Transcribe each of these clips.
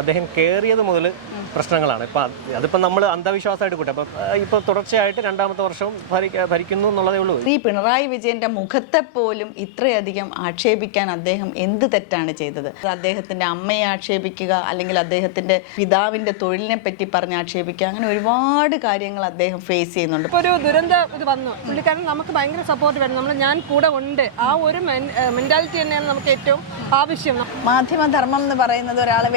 അദ്ദേഹം കയറിയത് മുതൽ പ്രശ്നങ്ങളാണ്. ഇപ്പം അതിപ്പോ നമ്മൾ അന്ധവിശ്വാസമായിട്ട് കൂട്ടെ അപ്പം ഇപ്പോൾ തുടർച്ചയായിട്ട് രണ്ടാമത്തെ വർഷവും ഭരിക്ക ഭരിക്കുന്നു എന്നുള്ളതേ ഉള്ളൂ. ഈ പിണറായി വിജയന്റെ മുഖത്തെ പോലും ഇത്രയധികം ആക്ഷേപിക്കാൻ അദ്ദേഹം എന്ത് തെറ്റാണ് ചെയ്തത്? അദ്ദേഹത്തിന്റെ അമ്മയെ ആക്ഷേപിക്കുക അല്ലെങ്കിൽ അദ്ദേഹത്തിന്റെ പിതാവിന്റെ തൊഴിലിനെ പറ്റി പറഞ്ഞ് ആക്ഷേപിക്കുക അങ്ങനെ ഒരുപാട് കാര്യങ്ങൾ അദ്ദേഹം ഫേസ് ചെയ്യുന്നുണ്ട്. ഇപ്പോൾ ഒരു ദുരന്ത ഇത് വന്നു. പുള്ളിക്കാരൻ നമുക്ക് ഭയങ്കര സപ്പോർട്ട് വേണം. നമ്മൾ ഞാൻ കൂടെ ഉണ്ട്. ആ ഒരു മെന്റാലിറ്റി തന്നെയാണ് നമുക്ക് ഏറ്റവും ആവശ്യം. മാധ്യമധർമ്മം എന്ന് പറയുന്നത് ഒരാളെ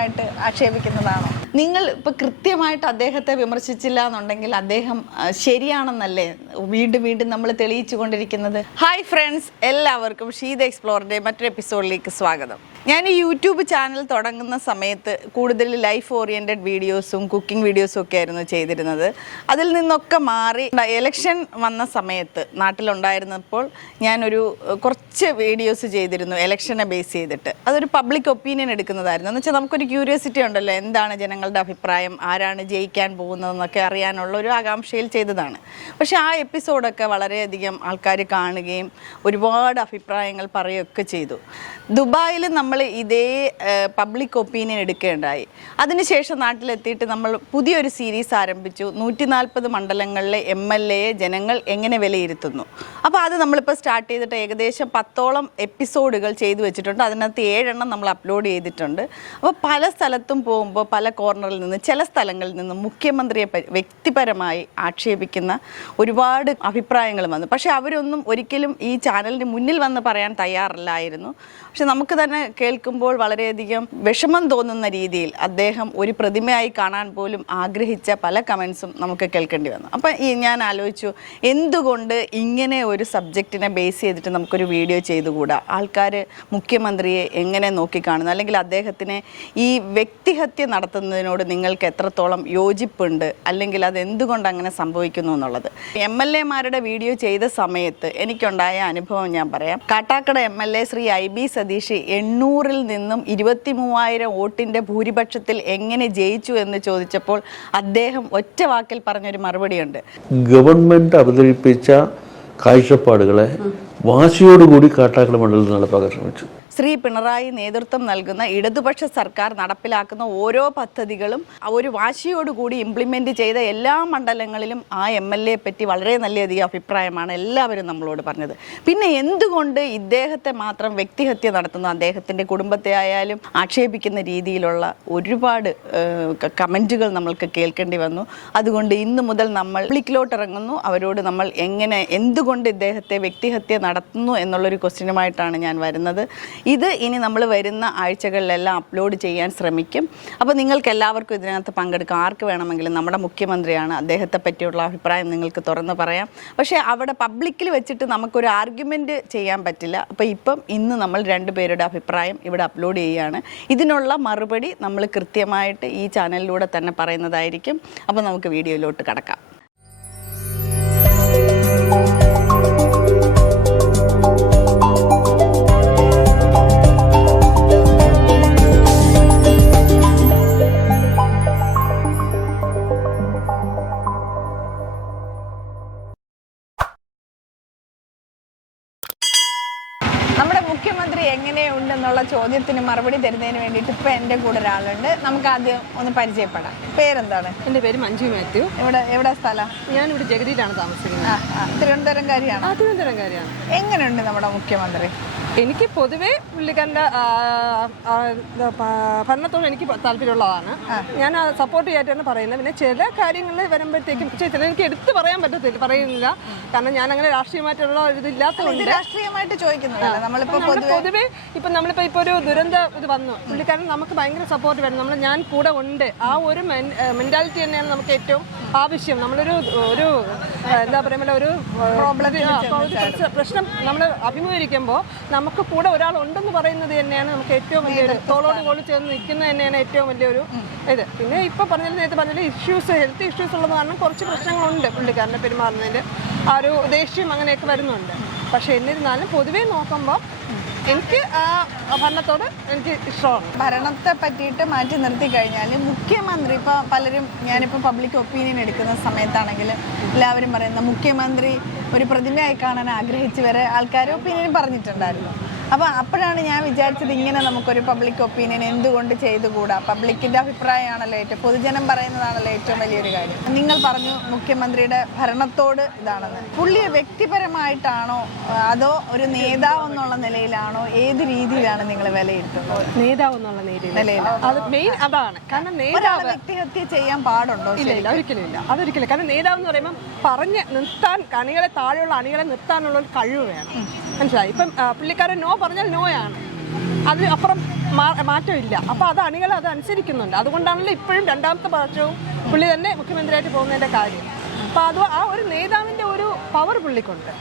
വ്യക്തിപരമായിട്ട് ആക്ഷേപിക്കുന്നതാണോ? നിങ്ങൾ ഇപ്പൊ കൃത്യമായിട്ട് അദ്ദേഹത്തെ വിമർശിച്ചില്ല എന്നുണ്ടെങ്കിൽ അദ്ദേഹം ശരിയാണെന്നല്ലേ വീണ്ടും വീണ്ടും നമ്മൾ തെളിയിച്ചു കൊണ്ടിരിക്കുന്നത്? ഹായ് ഫ്രണ്ട്സ് എല്ലാവർക്കും ഷീത എക്സ്പ്ലോറിന്റെ മറ്റൊരു എപ്പിസോഡിലേക്ക് സ്വാഗതം. ഞാൻ ഈ യൂട്യൂബ് ചാനൽ തുടങ്ങുന്ന സമയത്ത് കൂടുതൽ ലൈഫ് ഓറിയന്റഡ് വീഡിയോസും കുക്കിംഗ് വീഡിയോസും ഒക്കെ ആയിരുന്നു ചെയ്തിരുന്നത്. അതിൽ നിന്നൊക്കെ മാറി എലക്ഷൻ വന്ന സമയത്ത് നാട്ടിലുണ്ടായിരുന്നപ്പോൾ ഞാനൊരു കുറച്ച് വീഡിയോസ് ചെയ്തിരുന്നു എലക്ഷനെ ബേസ് ചെയ്തിട്ട്. അതൊരു പബ്ലിക് ഒപ്പീനിയൻ എടുക്കുന്നതായിരുന്നു. എന്ന് വെച്ചാൽ നമുക്കൊരു ക്യൂരിയോസിറ്റി ഉണ്ടല്ലോ എന്താണ് ജനങ്ങളുടെ അഭിപ്രായം ആരാണ് ജയിക്കാൻ പോകുന്നതെന്നൊക്കെ അറിയാനുള്ള ഒരു ആകാംക്ഷയിൽ ചെയ്തതാണ്. പക്ഷേ ആ എപ്പിസോഡൊക്കെ വളരെയധികം ആൾക്കാർ കാണുകയും ഒരുപാട് അഭിപ്രായങ്ങൾ പറയുകയൊക്കെ ചെയ്തു. ദുബായിൽ നമ്മൾ ഇതേ പബ്ലിക് ഒപ്പീനിയൻ എടുക്കുകയുണ്ടായി അതിനുശേഷം നാട്ടിലെത്തിയിട്ട് നമ്മൾ പുതിയൊരു സീരീസ് ആരംഭിച്ചു. നൂറ്റി നാൽപ്പത് മണ്ഡലങ്ങളിലെ എം എൽ എയെ ജനങ്ങൾ എങ്ങനെ വിലയിരുത്തുന്നു? അപ്പോൾ അത് നമ്മളിപ്പോൾ സ്റ്റാർട്ട് ചെയ്തിട്ട് ഏകദേശം പത്തോളം എപ്പിസോഡുകൾ ചെയ്തു വെച്ചിട്ടുണ്ട്. അതിനകത്ത് ഏഴെണ്ണം നമ്മൾ അപ്ലോഡ് ചെയ്തിട്ടുണ്ട്. അപ്പോൾ പല സ്ഥലത്തും പോകുമ്പോൾ പല കോർണറിൽ നിന്ന് ചില സ്ഥലങ്ങളിൽ നിന്ന് മുഖ്യമന്ത്രിയെ വ്യക്തിപരമായി ആക്ഷേപിക്കുന്ന ഒരുപാട് അഭിപ്രായങ്ങൾ വന്നു. പക്ഷേ അവരൊന്നും ഒരിക്കലും ഈ ചാനലിന് മുന്നിൽ വന്ന് പറയാൻ തയ്യാറല്ലായിരുന്നു. പക്ഷെ നമുക്ക് തന്നെ കേൾക്കുമ്പോൾ വളരെയധികം വിഷമം തോന്നുന്ന രീതിയിൽ അദ്ദേഹം ഒരു പ്രതിമയായി കാണാൻ പോലും ആഗ്രഹിച്ച പല കമൻസും നമുക്ക് കേൾക്കേണ്ടി വന്നു. അപ്പം ഈ ഞാൻ ആലോചിച്ചു എന്തുകൊണ്ട് ഇങ്ങനെ ഒരു സബ്ജക്റ്റിനെ ബേസ് ചെയ്തിട്ട് നമുക്കൊരു വീഡിയോ ചെയ്തുകൂടാ? ആൾക്കാർ മുഖ്യമന്ത്രിയെ എങ്ങനെ നോക്കിക്കാണുന്നു? അല്ലെങ്കിൽ അദ്ദേഹത്തിനെ ഈ വ്യക്തിഹത്യ നടത്തുന്നതിനോട് നിങ്ങൾക്ക് എത്രത്തോളം യോജിപ്പുണ്ട്? അല്ലെങ്കിൽ അത് എന്തുകൊണ്ട് അങ്ങനെ സംഭവിക്കുന്നു എന്നുള്ളത്? എം എൽ എമാരുടെ വീഡിയോ ചെയ്ത സമയത്ത് എനിക്കുണ്ടായ അനുഭവം ഞാൻ പറയാം. Kattakada M L A Shri I B Satheesh എണ്ണൂറിൽ നിന്നും ഇരുപത്തി മൂവായിരം വോട്ടിന്റെ ഭൂരിപക്ഷത്തിൽ എങ്ങനെ ജയിച്ചു എന്ന് ചോദിച്ചപ്പോൾ അദ്ദേഹം ഒറ്റ വാക്കിൽ പറഞ്ഞൊരു മറുപടിയുണ്ട്. ഗവൺമെന്റ് അവതരിപ്പിച്ച കാഴ്ചപ്പാടുകളെ വാശിയോടുകൂടി കാട്ടാക്കട മണ്ഡലത്തിൽ നടപ്പാക്കാൻ ശ്രമിച്ചു ശ്രീ പിണറായി നേതൃത്വം നൽകുന്ന ഇടതുപക്ഷ സർക്കാർ നടപ്പിലാക്കുന്ന ഓരോ പദ്ധതികളും ഒരു വാശിയോടുകൂടി ഇംപ്ലിമെന്റ് ചെയ്ത എല്ലാ മണ്ഡലങ്ങളിലും ആ എം എൽ എ പറ്റി വളരെ നല്ലധികം അഭിപ്രായമാണ് എല്ലാവരും നമ്മളോട് പറഞ്ഞത്. പിന്നെ എന്തുകൊണ്ട് ഇദ്ദേഹത്തെ മാത്രം വ്യക്തിഹത്യ നടത്തുന്ന അദ്ദേഹത്തിന്റെ കുടുംബത്തെ ആയാലും ആക്ഷേപിക്കുന്ന രീതിയിലുള്ള ഒരുപാട് കമന്റുകൾ നമ്മൾക്ക് കേൾക്കേണ്ടി വന്നു. അതുകൊണ്ട് ഇന്ന് മുതൽ നമ്മൾ പബ്ലിക്കിലോട്ട് ഇറങ്ങുന്നു. അവരോട് നമ്മൾ എങ്ങനെ എന്തുകൊണ്ട് ഇദ്ദേഹത്തെ വ്യക്തിഹത്യ നടത്തുന്നു എന്നുള്ളൊരു ക്വസ്റ്റ്യനുമായിട്ടാണ് ഞാൻ വരുന്നത്. ഇത് ഇനി നമ്മൾ വരുന്ന ആഴ്ചകളിലെല്ലാം അപ്ലോഡ് ചെയ്യാൻ ശ്രമിക്കും. അപ്പോൾ നിങ്ങൾക്ക് എല്ലാവർക്കും ഇതിനകത്ത് പങ്കെടുക്കാം. ആർക്ക് വേണമെങ്കിലും നമ്മുടെ മുഖ്യമന്ത്രിയാണ് അദ്ദേഹത്തെ പറ്റിയുള്ള അഭിപ്രായം നിങ്ങൾക്ക് തുറന്ന് പറയാം. പക്ഷേ അവിടെ പബ്ലിക്കിൽ വെച്ചിട്ട് നമുക്കൊരു ആർഗ്യുമെന്റ് ചെയ്യാൻ പറ്റില്ല. അപ്പോൾ ഇപ്പം ഇന്ന് നമ്മൾ രണ്ടുപേരുടെ അഭിപ്രായം ഇവിടെ അപ്ലോഡ് ചെയ്യുകയാണ്. ഇതിനുള്ള മറുപടി നമ്മൾ കൃത്യമായിട്ട് ഈ ചാനലിലൂടെ തന്നെ പറയുന്നതായിരിക്കും. അപ്പോൾ നമുക്ക് വീഡിയോയിലോട്ട് കടക്കാം. എങ്ങനെയുണ്ടെന്നുള്ള ചോദ്യത്തിന് മറുപടി തരുന്നതിന് വേണ്ടിയിട്ട് ഇപ്പൊ എന്റെ കൂടെ ഒരാളുണ്ട്. നമുക്ക് ആദ്യം ഒന്ന് പരിചയപ്പെടാം. പേരെന്താണ്? എന്റെ പേര് മഞ്ജു മാത്യു. എവിടെ എവിടെ സ്ഥലം? ഞാൻ ഇവിടെ ജഗതിയിലാണ് താമസിക്കുന്നത്. തിരുവനന്തപുരം കാര്യമാണ് തിരുവനന്തപുരം കാര്യമാണ് എങ്ങനെയുണ്ട് നമ്മുടെ മുഖ്യമന്ത്രി? എനിക്ക് പൊതുവേ പുള്ളിക്കാരന്റെ ഭരണത്തോട് എനിക്ക് താല്പര്യമുള്ളതാണ്. ഞാൻ സപ്പോർട്ട് ചെയ്യായിട്ടാണ് പറയുന്നത്. പിന്നെ ചില കാര്യങ്ങളിൽ വരുമ്പോഴത്തേക്കും പക്ഷേ ചില എനിക്ക് എടുത്തു പറയാൻ പറ്റത്തില്ല പറയുന്നില്ല. കാരണം ഞാൻ അങ്ങനെ രാഷ്ട്രീയമായിട്ടുള്ള ഇത് ഇതില്ലാത്തതുകൊണ്ട് രാഷ്ട്രീയമായിട്ട് ചോദിക്കുന്നത് പൊതുവെ ഇപ്പൊ നമ്മളിപ്പോ ഇപ്പൊ ഒരു ദുരന്ത ഇത് വന്നു. പുള്ളിക്കാരൻ നമുക്ക് ഭയങ്കര സപ്പോർട്ട് വേണം. നമ്മൾ ഞാൻ കൂടെ ഉണ്ട്. ആ ഒരു മെന്റാലിറ്റി തന്നെയാണ് നമുക്ക് ഏറ്റവും ആവശ്യം. നമ്മളൊരു ഒരു എന്താ പറയുക ഒരു പ്രോബ്ലം പ്രശ്നം നമ്മൾ അഭിമുഖീകരിക്കുമ്പോൾ നമുക്ക് കൂടെ ഒരാൾ ഉണ്ടെന്ന് പറയുന്നത് തന്നെയാണ് നമുക്ക് ഏറ്റവും വലിയൊരു തോളോട് കോളി ചേർന്ന് നിൽക്കുന്നത് തന്നെയാണ് ഏറ്റവും വലിയൊരു ഇത്. പിന്നെ ഇപ്പം പറഞ്ഞത് നേരത്തെ പറഞ്ഞത് ഇഷ്യൂസ് ഹെൽത്ത് ഇഷ്യൂസ് ഉള്ളത് കാരണം കുറച്ച് പ്രശ്നങ്ങളുണ്ട് പുള്ളിക്കാരനെ പെരുമാറുന്നതിന്റെ. ആ ഒരു ദേഷ്യം അങ്ങനെയൊക്കെ വരുന്നുണ്ട്. പക്ഷേ എന്നിരുന്നാലും പൊതുവേ നോക്കുമ്പോൾ എനിക്ക് ആ ഭരണത്തോട് എനിക്ക് ഇഷ്ടമാണ്. ഭരണത്തെ പറ്റിയിട്ട് മാറ്റി നിർത്തി കഴിഞ്ഞാൽ മുഖ്യമന്ത്രി ഇപ്പൊ പലരും ഞാനിപ്പോ പബ്ലിക് ഒപ്പീനിയൻ എടുക്കുന്ന സമയത്താണെങ്കിൽ എല്ലാവരും പറയുന്ന മുഖ്യമന്ത്രി ഒരു പ്രതിമയായി കാണാൻ ആഗ്രഹിച്ചു വരെ ആൾക്കാർ ഒപ്പീനിയൻ പറഞ്ഞിട്ടുണ്ടായിരുന്നു. അപ്പൊ അപ്പോഴാണ് ഞാൻ വിചാരിച്ചത് ഇങ്ങനെ നമുക്കൊരു പബ്ലിക് ഒപ്പീനിയൻ എന്തുകൊണ്ട് ചെയ്തുകൂടാ? പബ്ലിക്കിന്റെ അഭിപ്രായമാണല്ലോ ഏറ്റവും പൊതുജനം പറയുന്നതാണല്ലോ ഏറ്റവും വലിയൊരു കാര്യം. നിങ്ങൾ പറഞ്ഞു മുഖ്യമന്ത്രിയുടെ ഭരണത്തോട് ഇതാണെന്ന്. പുള്ളിയെ വ്യക്തിപരമായിട്ടാണോ അതോ ഒരു നേതാവ് എന്നുള്ള നിലയിലാണോ ഏത് രീതിയിലാണ് നിങ്ങൾ വിലയിരുത്തുന്നത്? നേതാവ് എന്നുള്ള നിലയിൽ അതാണ്. കാരണം നേതാവ് വ്യക്തിഹത്യ ചെയ്യാൻ പാടുണ്ടോ ഇല്ല ഇല്ല ഒരിക്കലും ഇല്ല. അതൊരിക്കലും കാരണം നേതാവ് എന്ന് പറയുമ്പോൾ പറഞ്ഞ് നിർത്താൻ അണികളെ താഴെയുള്ള അണികളെ നിർത്താനുള്ള ഒരു കഴിവ് വേണം. മനസ്സിലായി? ഇപ്പം പുള്ളിക്കാരൻ നോ പറഞ്ഞാൽ നോയാണ് അതിന് അപ്പുറം മാറ്റമില്ല. അപ്പോൾ അത് അണികൾ അത് അനുസരിക്കുന്നുണ്ട്. അതുകൊണ്ടാണല്ലോ ഇപ്പോഴും രണ്ടാമത്തെ പ്രാവശ്യവും പുള്ളി തന്നെ മുഖ്യമന്ത്രിയായിട്ട് പോകുന്നതിന്റെ കാര്യം. അപ്പോൾ അത് ആ ഒരു നേതാവിന്റെ ഒരു പവർ പുള്ളിക്കുണ്ട്.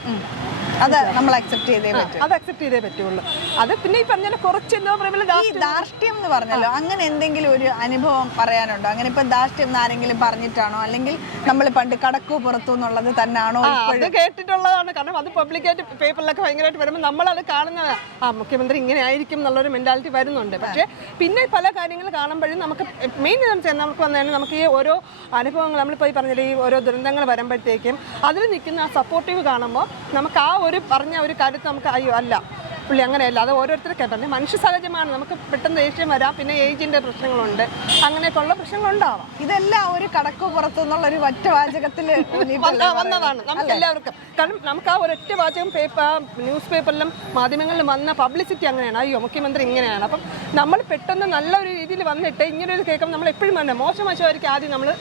അത് നമ്മൾ അക്സെപ്റ്റ് ചെയ്തേ പറ്റും. അത് അക്സെപ്റ്റ് ചെയ്തേ പറ്റുള്ളൂ. അത് പിന്നെ ഈ പറഞ്ഞ കുറച്ച് എന്തോ ദാർഷ്ട്യം ഈ ധാർഷ്ട്യം എന്ന് പറഞ്ഞല്ലോ അങ്ങനെ എന്തെങ്കിലും ഒരു അനുഭവം പറയാനുണ്ടോ? അങ്ങനെ ഇപ്പൊ ദാർഷ്ട്യം ആരെങ്കിലും പറഞ്ഞിട്ടാണോ? അല്ലെങ്കിൽ നമ്മൾ പണ്ട് കടക്കു പുറത്തു എന്നുള്ളത് തന്നെയാണോ അത് കേട്ടിട്ടുള്ളതാണ്. കാരണം അത് പബ്ലിക്കായിട്ട് പേപ്പറിലൊക്കെ ഭയങ്കരമായിട്ട് വരുമ്പോൾ അത് കാണുന്ന ആ മുഖ്യമന്ത്രി ഇങ്ങനെ ആയിരിക്കും എന്നുള്ളൊരു മെന്റാലിറ്റി വരുന്നുണ്ട്. പക്ഷേ പിന്നെ പല കാര്യങ്ങൾ കാണുമ്പോഴും നമുക്ക് മെയിൻ നമുക്ക് വന്നാലും നമുക്ക് ഈ ഓരോ അനുഭവങ്ങൾ നമ്മളിപ്പോൾ ഈ പറഞ്ഞില്ല ഈ ഓരോ ദുരന്തങ്ങൾ വരുമ്പോഴത്തേക്കും അതിൽ നിൽക്കുന്ന ആ സപ്പോർട്ടീവ് കാണുമ്പോൾ നമുക്ക് ആ ഒരു പറഞ്ഞ ഒരു കാര്യത്തിൽ നമുക്ക് അയ്യോ അല്ല. പുള്ളി അങ്ങനെയല്ല. അത് ഓരോരുത്തർക്ക് പറഞ്ഞാൽ മനുഷ്യ സഹജമാണ്. നമുക്ക് പെട്ടെന്ന് ദേഷ്യം വരാം. പിന്നെ ഏജിന്റെ പ്രശ്നങ്ങളുണ്ട്. അങ്ങനെയൊക്കെയുള്ള പ്രശ്നങ്ങളുണ്ടാവാം. ഇതെല്ലാം ഒരു കടക്കു പുറത്തു നിന്നുള്ള ഒരു ഒറ്റ വാചകത്തിൽ വന്നതാണ്. നമുക്ക് എല്ലാവർക്കും. കാരണം നമുക്ക് ആ ഒരൊറ്റ വാചകം പേപ്പർ ന്യൂസ് പേപ്പറിലും മാധ്യമങ്ങളിലും വന്ന പബ്ലിസിറ്റി അങ്ങനെയാണ്. അയ്യോ മുഖ്യമന്ത്രി ഇങ്ങനെയാണ്. അപ്പം നമ്മൾ പെട്ടെന്ന് നല്ലൊരു രീതിയിൽ വന്നിട്ട് ഇങ്ങനെ ഒരു കേൾക്കുമ്പോൾ നമ്മൾ എപ്പോഴും പറഞ്ഞ മോശം വശമായിരിക്കും ആദ്യം നമ്മൾ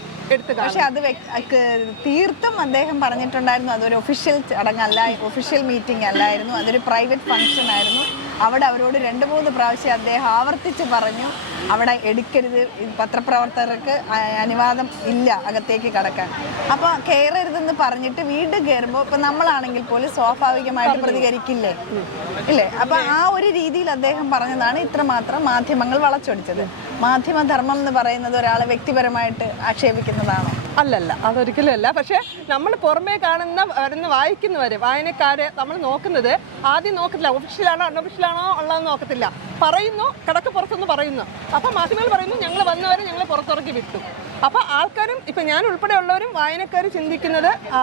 പക്ഷെ അത് തീർത്തും അദ്ദേഹം പറഞ്ഞിട്ടുണ്ടായിരുന്നു അതൊരു ഒഫീഷ്യൽ ചടങ്ങല്ല ഒഫീഷ്യൽ മീറ്റിംഗ് അല്ലായിരുന്നു അതൊരു പ്രൈവറ്റ് ഫംഗ്ഷൻ ആയിരുന്നു. അവിടെ അവരോട് രണ്ട് മൂന്ന് പ്രാവശ്യം അദ്ദേഹം ആവർത്തിച്ച് പറഞ്ഞു അവിടെ എടുക്കരുത് പത്രപ്രവർത്തകർക്ക് അനുവാദം ഇല്ല അകത്തേക്ക് കടക്കാൻ. അപ്പോൾ കയറരുതെന്ന് പറഞ്ഞിട്ട് വീണ്ടും കയറുമ്പോൾ ഇപ്പം നമ്മളാണെങ്കിൽ പോലും സ്വാഭാവികമായിട്ട് പ്രതികരിക്കില്ലേ? ഇല്ലേ? അപ്പം ആ ഒരു രീതിയിൽ അദ്ദേഹം പറഞ്ഞതാണ് ഇത്രമാത്രം മാധ്യമങ്ങൾ വളച്ചൊടിച്ചത്. മാധ്യമധർമ്മം എന്ന് പറയുന്നത് ഒരാളെ വ്യക്തിപരമായിട്ട് ആക്ഷേപിക്കുന്നതാണോ? അല്ലല്ല അതൊരിക്കലും അല്ല. പക്ഷേ നമ്മൾ പുറമേ കാണുന്ന വരുന്ന വായിക്കുന്നവര് വായനക്കാര് നമ്മൾ നോക്കുന്നത് ആദ്യം നോക്കത്തില്ല. ഒഫീഷ്യലാണോ അൺഒഫീഷ്യലാണോ ഉള്ളതെന്ന് നോക്കത്തില്ല. പറയുന്നു കിടക്ക് പുറത്തുനിന്ന് പറയുന്നു. അപ്പം മാധ്യമങ്ങൾ പറയുന്നു ഞങ്ങൾ വന്നവരെ ഞങ്ങൾ പുറത്തിറക്കി വിട്ടു. അപ്പം ആൾക്കാരും ഇപ്പം ഞാൻ ഉൾപ്പെടെയുള്ളവരും വായനക്കാർ ചിന്തിക്കുന്നത് ആ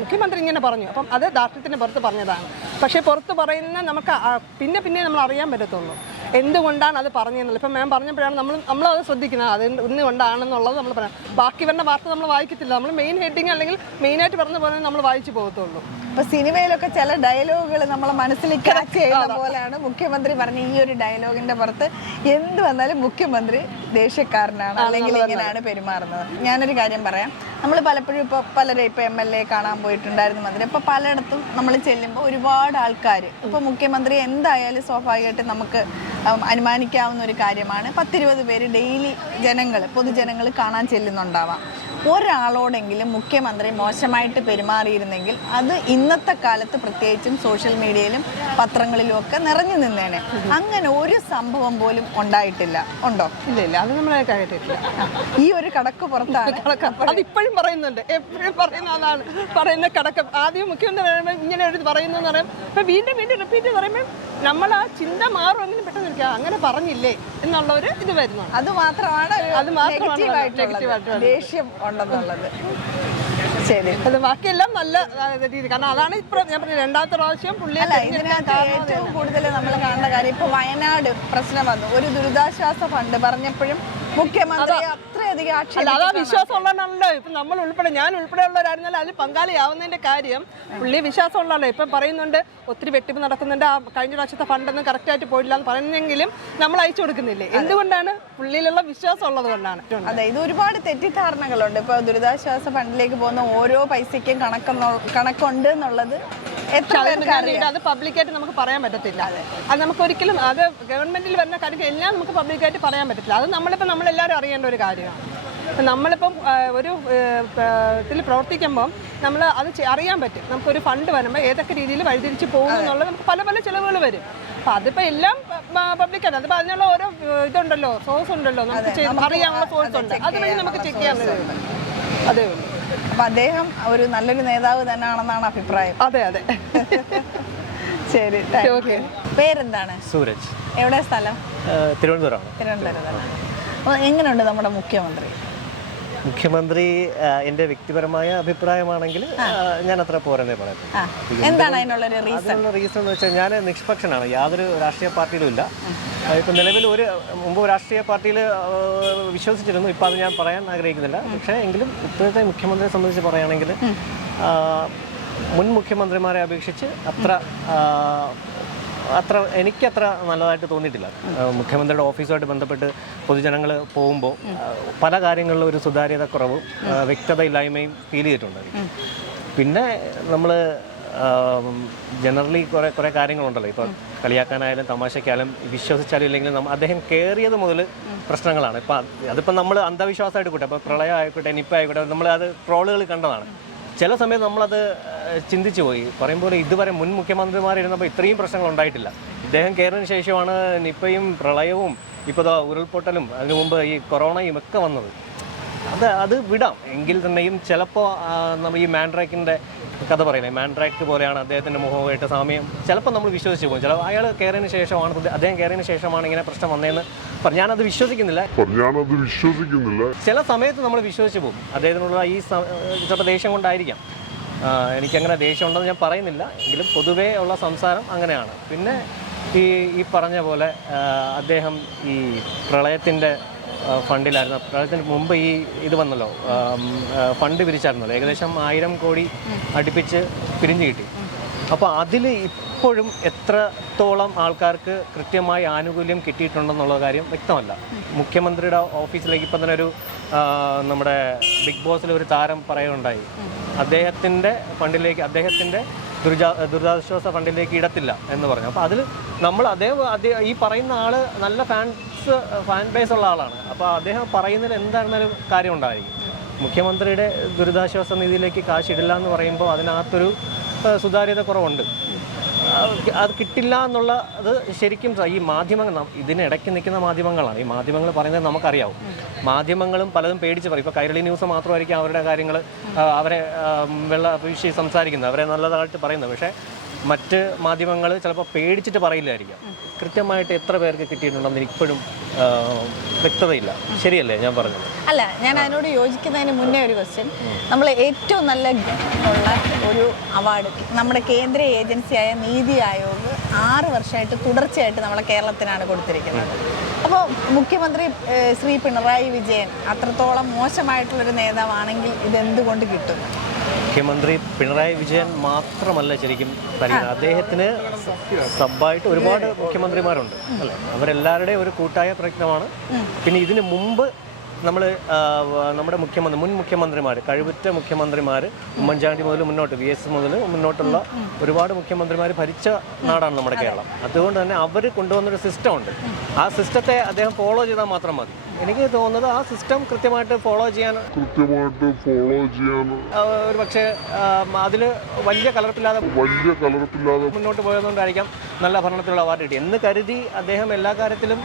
മുഖ്യമന്ത്രി ഇങ്ങനെ പറഞ്ഞു. അപ്പം അത് ദാർഢ്യത്തിന് പുറത്ത് പറഞ്ഞതാണ്. പക്ഷേ പുറത്ത് പറയുന്ന നമുക്ക് പിന്നെ പിന്നെ നമ്മൾ അറിയാൻ പറ്റത്തുള്ളൂ. എന്തുകൊണ്ടാണ് അത് പറഞ്ഞതെന്നുള്ളത് ഇപ്പം മാം പറഞ്ഞപ്പോഴാണ് നമ്മൾ നമ്മളത് ശ്രദ്ധിക്കുന്നത്. അത് എന്തുകൊണ്ടാണെന്നുള്ളത് നമ്മൾ പറയാം. ബാക്കി വരുന്ന വാർത്ത നമ്മൾ വായിക്കത്തില്ല. നമ്മൾ മെയിൻ ഹെഡിങ് അല്ലെങ്കിൽ മെയിനായിട്ട് പറഞ്ഞ പോലെ നമ്മൾ വായിച്ചു പോകത്തുള്ളൂ. ഇപ്പൊ സിനിമയിലൊക്കെ ചില ഡയലോഗുകൾ നമ്മളെ മനസ്സിൽ ക്യാച്ച് ചെയ്യുന്ന പോലെയാണ്. മുഖ്യമന്ത്രി പറഞ്ഞ ഈ ഒരു ഡയലോഗിന്റെ പുറത്ത് എന്ത് വന്നാലും മുഖ്യമന്ത്രി ദേഷ്യക്കാരനാണ് അല്ലെങ്കിൽ ഇങ്ങനെയാണ് പെരുമാറുന്നത്. ഞാനൊരു കാര്യം പറയാം. നമ്മൾ പലപ്പോഴും ഇപ്പോൾ പലരും ഇപ്പോൾ എം എൽ എ കാണാൻ പോയിട്ടുണ്ടായിരുന്നു മന്ത്രി. അപ്പൊ പലയിടത്തും നമ്മൾ ചെല്ലുമ്പോൾ ഒരുപാട് ആൾക്കാർ ഇപ്പോൾ മുഖ്യമന്ത്രി എന്തായാലും സ്വാഭാവികമായിട്ട് നമുക്ക് അനുമാനിക്കാവുന്ന ഒരു കാര്യമാണ്. പത്തിരുപത് പേര് ഡെയിലി ജനങ്ങൾ പൊതുജനങ്ങൾ കാണാൻ ചെല്ലുന്നുണ്ടാവാം. ഒരാളോടെങ്കിലും മുഖ്യമന്ത്രി മോശമായിട്ട് പെരുമാറിയിരുന്നെങ്കിൽ അത് ഇന്നത്തെ കാലത്ത് പ്രത്യേകിച്ചും സോഷ്യൽ മീഡിയയിലും പത്രങ്ങളിലും ഒക്കെ നിറഞ്ഞു നിന്നേനെ. അങ്ങനെ ഒരു സംഭവം പോലും ഉണ്ടായിട്ടില്ല. ഉണ്ടോ? ഇല്ല ഇല്ല. അത് നമ്മളെ കേട്ടിട്ടില്ല ഈ ഒരു കടക്ക് പുറത്താണ്. അത് ഇപ്പോഴും പറയുന്നുണ്ട്. എപ്പോഴും പറയുന്നതാണ് പറയുന്ന കടക്ക് ആദ്യം മുഖ്യമന്ത്രി പറയുമ്പോൾ ഇങ്ങനെ ഒരു പറയുന്നു എന്ന് ഇപ്പം വീണ്ടും വീണ്ടും റിപ്പീറ്റ് പറയുമ്പോൾ നമ്മൾ ആ ചിന്ത മാറുമെങ്കിലും പെട്ടെന്ന് ഇരിക്കുക അങ്ങനെ പറഞ്ഞില്ലേ എന്നുള്ള ഒരു ഇത് വരുന്നു അത് മാത്രമാണ് അത് മാത്രമാണ്. ദേഷ്യം ഉണ്ടെന്നുള്ളത് ശരി. അത് ബാക്കിയെല്ലാം നല്ല രീതി കാരണം അതാണ് ഇപ്പം ഞാൻ പറഞ്ഞ രണ്ടാമത്തെ പ്രാവശ്യം പുള്ളി ഇതിനകത്ത് ഏറ്റവും കൂടുതൽ നമ്മൾ കാണുന്ന കാര്യം ഇപ്പൊ വയനാട് പ്രശ്നം വന്നു. ഒരു ദുരിതാശ്വാസ ഫണ്ട് പറഞ്ഞപ്പോഴും മുഖ്യമന്ത്രി അത്രയധികം അതാ ആക്ഷേപിച്ചു വിശ്വാസം ഉള്ളതാണല്ലോ ഇപ്പൊ നമ്മൾ ഉൾപ്പെടെ ഞാൻ ഉൾപ്പെടെ ഉള്ളവരായിരുന്നാലും അതിൽ പങ്കാളിയാവുന്നതിന്റെ കാര്യം പുള്ളി വിശ്വാസം ഉള്ളതാണ് ഇപ്പം പറയുന്നുണ്ട് ഒത്തിരി വെട്ടിപ്പ് നടക്കുന്നുണ്ട്. ആ കഴിഞ്ഞ പ്രാവശ്യത്തെ ഫണ്ടൊന്നും കറക്റ്റ് ആയിട്ട് പോയില്ല എന്ന് പറഞ്ഞെങ്കിലും നമ്മൾ അയച്ചു കൊടുക്കുന്നില്ലേ? എന്തുകൊണ്ടാണ് പുള്ളിയിലുള്ള വിശ്വാസം ഉള്ളത് കൊണ്ടാണ് അതെ ഇത് ഒരുപാട് തെറ്റിദ്ധാരണകളുണ്ട്. ഇപ്പൊ ദുരിതാശ്വാസ ഫണ്ടിലേക്ക് പോകുന്ന ഓരോ പൈസയ്ക്കും കണക്കെന്നോ കണക്കുണ്ട് എന്നുള്ളത് എത്ര അത് പബ്ലിക്കായിട്ട് നമുക്ക് പറയാൻ പറ്റത്തില്ല. അത്. നമുക്ക് ഒരിക്കലും അത് ഗവൺമെന്റിൽ വരുന്ന കാര്യങ്ങൾ എല്ലാം നമുക്ക് പബ്ലിക്കായിട്ട് പറയാൻ പറ്റത്തില്ല. അത് നമ്മളിപ്പോൾ നമ്മളെല്ലാവരും അറിയേണ്ട ഒരു കാര്യമാണ്. നമ്മളിപ്പം ഒരു ഇതിൽ പ്രവർത്തിക്കുമ്പം നമ്മൾ അത് അറിയാൻ പറ്റും. നമുക്കൊരു ഫണ്ട് വരുമ്പോൾ ഏതൊക്കെ രീതിയിൽ വഴിതിരിച്ച് പോകും എന്നുള്ളത് നമുക്ക് പല പല ചിലവുകൾ വരും. അപ്പം അതിപ്പോൾ എല്ലാം പബ്ലിക്കാണ് അതിപ്പോൾ അതിനുള്ള ഓരോ ഇതുണ്ടല്ലോ സോഴ്സ് ഉണ്ടല്ലോ. നമുക്ക് അറിയാനുള്ള സോഴ്സ് ഉണ്ട്. അതുവഴി നമുക്ക് ചെക്ക് ചെയ്യാൻ അതേ ഉള്ളൂ. അപ്പം അദ്ദേഹം ഒരു നല്ലൊരു നേതാവ് തന്നെയാണെന്നാണ് അഭിപ്രായം. അതെ അതെ. ശരി. ഓക്കെ പേരെന്താണ്? സൂരജ്. എവിടെ സ്ഥലം? തിരുവനന്തപുരം തിരുവനന്തപുരം അപ്പോൾ എങ്ങനെയുണ്ട് നമ്മുടെ മുഖ്യമന്ത്രി? മുഖ്യമന്ത്രി എന്റെ എന്റെ വ്യക്തിപരമായ അഭിപ്രായമാണെങ്കിൽ ഞാൻ അത്ര പോരെന്നേ പറയുന്നത് എന്താണ് അതിനുള്ള റീസൺ റീസൺ എന്ന് വെച്ചാൽ ഞാൻ നിഷ്പക്ഷനാണ്. യാതൊരു രാഷ്ട്രീയ പാർട്ടിയിലും ഇല്ല. ഇപ്പം നിലവിൽ ഒരു മുമ്പ് രാഷ്ട്രീയ പാർട്ടിയിൽ വിശ്വസിച്ചിരുന്നു. ഇപ്പം അത് ഞാൻ പറയാൻ ആഗ്രഹിക്കുന്നില്ല. പക്ഷേ എങ്കിലും ഇപ്പോഴത്തെ മുഖ്യമന്ത്രിയെ സംബന്ധിച്ച് പറയുകയാണെങ്കിൽ മുൻ മുഖ്യമന്ത്രിമാരെ അപേക്ഷിച്ച് അത്ര അത്ര എനിക്കത്ര നല്ലതായിട്ട് തോന്നിയിട്ടില്ല. മുഖ്യമന്ത്രിയുടെ ഓഫീസുമായിട്ട് ബന്ധപ്പെട്ട് പൊതുജനങ്ങൾ പോകുമ്പോൾ പല കാര്യങ്ങളിലും ഒരു സുതാര്യത കുറവും വ്യക്തത ഇല്ലായ്മയും ഫീൽ ചെയ്തിട്ടുണ്ട്. പിന്നെ നമ്മൾ ജനറലി കുറേ കുറേ കാര്യങ്ങളുണ്ടല്ലോ. ഇപ്പോൾ കളിയാക്കാനായാലും തമാശയ്ക്കായാലും വിശ്വസിച്ചാലും ഇല്ലെങ്കിലും അദ്ദേഹം കയറിയത് മുതൽ പ്രശ്നങ്ങളാണ്. ഇപ്പം അത് അതിപ്പം നമ്മൾ അന്ധവിശ്വാസമായിട്ട് കൂട്ടെ ഇപ്പോൾ പ്രളയം ആയിക്കോട്ടെ നിപ്പ ആയിക്കോട്ടെ നമ്മൾ അത് ട്രോളുകൾ കണ്ടതാണ്. ചില സമയത്ത് നമ്മളത് ചിന്തിച്ചു പോയി പറയുമ്പോൾ ഇതുവരെ മുൻ മുഖ്യമന്ത്രിമാരിരുന്നപ്പോൾ ഇത്രയും പ്രശ്നങ്ങൾ ഉണ്ടായിട്ടില്ല. ഇദ്ദേഹം കയറിയതിന് ശേഷമാണ് നിപ്പയും പ്രളയവും ഇപ്പോൾ ഉരുൾപൊട്ടലും അതിനു മുമ്പ് ഈ കൊറോണയും ഒക്കെ വന്നത്. അത് അത് വിടാം. എങ്കിൽ തന്നെയും ചിലപ്പോൾ നമ്മൾ ഈ മാൻഡ്രാക്കിന്റെ കഥ പറയുന്നത് മാൻഡ്രാക്ക് പോലെയാണ് അദ്ദേഹത്തിന്റെ മുഖമായിട്ട് സാമ്യം. ചിലപ്പോൾ നമ്മൾ വിശ്വസിച്ച് പോകും. ചിലപ്പോൾ അയാൾ കയറിയതിന് ശേഷമാണ് അദ്ദേഹം കയറിയതിന് ശേഷമാണ് ഇങ്ങനെ പ്രശ്നം വന്നതെന്ന് പറഞ്ഞു ഞാനത് വിശ്വസിക്കുന്നില്ല. ഞാനത് വിശ്വസിക്കുന്നില്ല. ചില സമയത്ത് നമ്മൾ വിശ്വസിച്ച് പോകും. അദ്ദേഹത്തിനുള്ള ഈ ചിലപ്പോൾ ദേഷ്യം കൊണ്ടായിരിക്കാം. എനിക്കങ്ങനെ ദേഷ്യം ഉണ്ടെന്ന് ഞാൻ പറയുന്നില്ല. എങ്കിലും പൊതുവേ ഉള്ള സംസാരം അങ്ങനെയാണ്. പിന്നെ ഈ ഈ പറഞ്ഞ പോലെ അദ്ദേഹം ഈ പ്രളയത്തിന്റെ ഫണ്ടിലായിരുന്നു പ്രളയത്തിന് മുമ്പ് ഈ ഇത് വന്നല്ലോ ഫണ്ട് പിരിച്ചായിരുന്നല്ലോ. ഏകദേശം ആയിരം കോടി അടുപ്പിച്ച് പിരിഞ്ഞു കിട്ടി. അപ്പോൾ അതിൽ ഇപ്പോഴും എത്രത്തോളം ആൾക്കാർക്ക് കൃത്യമായി ആനുകൂല്യം കിട്ടിയിട്ടുണ്ടെന്നുള്ള കാര്യം വ്യക്തമല്ല. മുഖ്യമന്ത്രിയുടെ ഓഫീസിലേക്ക് ഇപ്പം തന്നെ ഒരു നമ്മുടെ ബിഗ് ബോസിൽ ഒരു താരം പറയുകയുണ്ടായി. അദ്ദേഹത്തിന്റെ ഫണ്ടിലേക്ക് അദ്ദേഹത്തിന്റെ ദുരിതാ ദുരിതാശ്വാസ ഫണ്ടിലേക്ക് ഇടത്തില്ല എന്ന് പറഞ്ഞു. അപ്പോൾ അതിൽ നമ്മൾ അദ്ദേഹം അദ്ദേഹം ഈ പറയുന്ന ആൾ നല്ല ഫാൻസ് ഫാൻ ബേസ് ഉള്ള ആളാണ്. അപ്പോൾ അദ്ദേഹം പറയുന്നതിൽ എന്താണെന്നൊരു കാര്യം ഉണ്ടായിരിക്കും. മുഖ്യമന്ത്രിയുടെ ദുരിതാശ്വാസ നിധിയിലേക്ക് കാശ് ഇടില്ല എന്ന് പറയുമ്പോൾ അതിനകത്തൊരു സുതാര്യത കുറവുണ്ട്. അത് കിട്ടില്ല എന്നുള്ള അത് ശരിക്കും ഈ മാധ്യമങ്ങൾ ഇതിനിടയ്ക്ക് നിൽക്കുന്ന മാധ്യമങ്ങളാണ്. ഈ മാധ്യമങ്ങൾ പറയുന്നത് നമുക്കറിയാവും. മാധ്യമങ്ങളും പലതും പേടിച്ച് പറയും. ഇപ്പോൾ കൈരളി ന്യൂസ് മാത്രമായിരിക്കും അവരുടെ കാര്യങ്ങൾ അവരെ വെള്ള വിഷയം സംസാരിക്കുന്നത്. അവരെ നല്ലതായിട്ട് പറയുന്നത്. പക്ഷേ മറ്റ് മാധ്യമങ്ങൾ ചിലപ്പോൾ പേടിച്ചിട്ട് പറയില്ലായിരിക്കാം. കൃത്യമായിട്ട് എത്ര പേർക്ക് കിട്ടിയിട്ടുണ്ടെന്ന് ഇപ്പോഴും വ്യക്തതയില്ല. ശരിയല്ലേ ഞാൻ പറഞ്ഞത്? അല്ല ഞാൻ അതിനോട് യോജിക്കുന്നതിന് മുന്നേ ഒരു ക്വസ്റ്റ്യൻ നമ്മൾ ഏറ്റവും നല്ല ഉള്ള ഒരു അവാർഡ് നമ്മുടെ കേന്ദ്ര ഏജൻസിയായ നീതി ആയോഗ് ആറ് വർഷമായിട്ട് തുടർച്ചയായിട്ട് നമ്മളെ കേരളത്തിനാണ് കൊടുത്തിരിക്കുന്നത്. അപ്പോൾ മുഖ്യമന്ത്രി ശ്രീ പിണറായി വിജയൻ അത്രത്തോളം മോശമായിട്ടുള്ളൊരു നേതാവാണെങ്കിൽ ഇതെന്തുകൊണ്ട് കിട്ടും? മുഖ്യമന്ത്രി പിണറായി വിജയൻ മാത്രമല്ല ശരിക്കും ഭരിക്കുന്നത് അദ്ദേഹത്തിന് സബായിട്ട് ഒരുപാട് മുഖ്യമന്ത്രിമാരുണ്ട് അല്ലേ? അവരെല്ലാവരുടെയും ഒരു കൂട്ടായ പ്രയത്നമാണ്. പിന്നെ ഇതിന് മുമ്പ് നമ്മൾ നമ്മുടെ മുഖ്യമന്ത്രി മുൻ മുഖ്യമന്ത്രിമാർ കഴിവുറ്റ മുഖ്യമന്ത്രിമാർ ഉമ്മൻചാണ്ടി മുതൽ മുന്നോട്ട് വി എസ് മുതൽ മുന്നോട്ടുള്ള ഒരുപാട് മുഖ്യമന്ത്രിമാർ ഭരിച്ച നാടാണ് നമ്മുടെ കേരളം. അതുകൊണ്ട് തന്നെ അവർ കൊണ്ടുവന്നൊരു സിസ്റ്റം ഉണ്ട് ആ സിസ്റ്റത്തെ അദ്ദേഹം ഫോളോ ചെയ്താൽ മാത്രം മതി. എനിക്ക് തോന്നുന്നത് ആ സിസ്റ്റം കൃത്യമായിട്ട് ഫോളോ ചെയ്യാൻ കൃത്യമായിട്ട് ഫോളോ ചെയ്യാൻ ഒരു പക്ഷേ അതിൽ വലിയ കലർപ്പില്ലാതെ വലിയ കലർപ്പില്ലാതെ മുന്നോട്ട് പോയതുകൊണ്ടായിരിക്കാം നല്ല ഭരണത്തിലുള്ള അവാർഡ് കിട്ടി എന്ന് കരുതി അദ്ദേഹം എല്ലാ കാര്യത്തിലും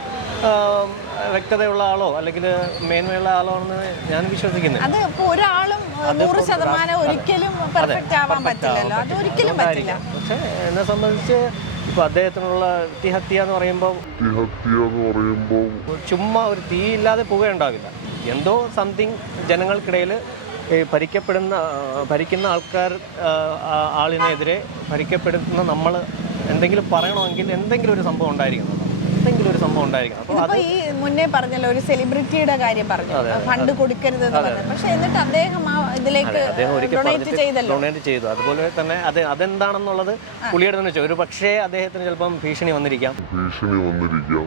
വ്യക്തതയുള്ള ആളോ അല്ലെങ്കിൽ മേന്മയുള്ള ആളോ എന്ന് ഞാൻ വിശ്വസിക്കുന്നു അത് ഒരാളും നൂറ് ശതമാനം ഒരിക്കലും പെർഫെക്റ്റ് ആവാൻ പറ്റില്ലല്ലോ. അത് ഒരിക്കലും പറ്റില്ല. പക്ഷേ എന്നെ സംബന്ധിച്ച് ഇപ്പൊ അദ്ദേഹത്തിനുള്ള തീഹത്യ എന്ന് പറയുമ്പോൾ പറയുമ്പോൾ ചുമ്മാ ഒരു തീ ഇല്ലാതെ പുകയുണ്ടാവില്ല എന്തോ സംതിങ് ജനങ്ങൾക്കിടയിൽ ഈ ഭരിക്കപ്പെടുന്ന ഭരിക്കുന്ന ആൾക്കാർ ആളിനെതിരെ ഭരിക്കപ്പെടുന്ന നമ്മൾ എന്തെങ്കിലും പറയണമെങ്കിൽ എന്തെങ്കിലും ഒരു സംഭവം ഉണ്ടായിരിക്കണം. എന്തെങ്കിലും ഒരു സംഭവം ഉണ്ടായിരിക്കണം. അപ്പോൾ ഈ മുന്നേ പറഞ്ഞല്ലോ ഒരു സെലിബ്രിറ്റിയുടെ കാര്യം പറഞ്ഞു. ഫണ്ട് കൊടുക്കരുത് പക്ഷെ എന്നിട്ട് അദ്ദേഹം ആ ഇതിലേക്ക് അദ്ദേഹം ഒരിക്കൽ ഡൊണേറ്റ് ചെയ്തു. അതുപോലെ തന്നെ അത് അതെന്താണെന്നുള്ളത് പുള്ളിയുടെ തന്നെ ഒരു പക്ഷേ അദ്ദേഹത്തിന് ചിലപ്പം ഭീഷണി വന്നിരിക്കാം. ഭീഷണി വന്നിരിക്കാം.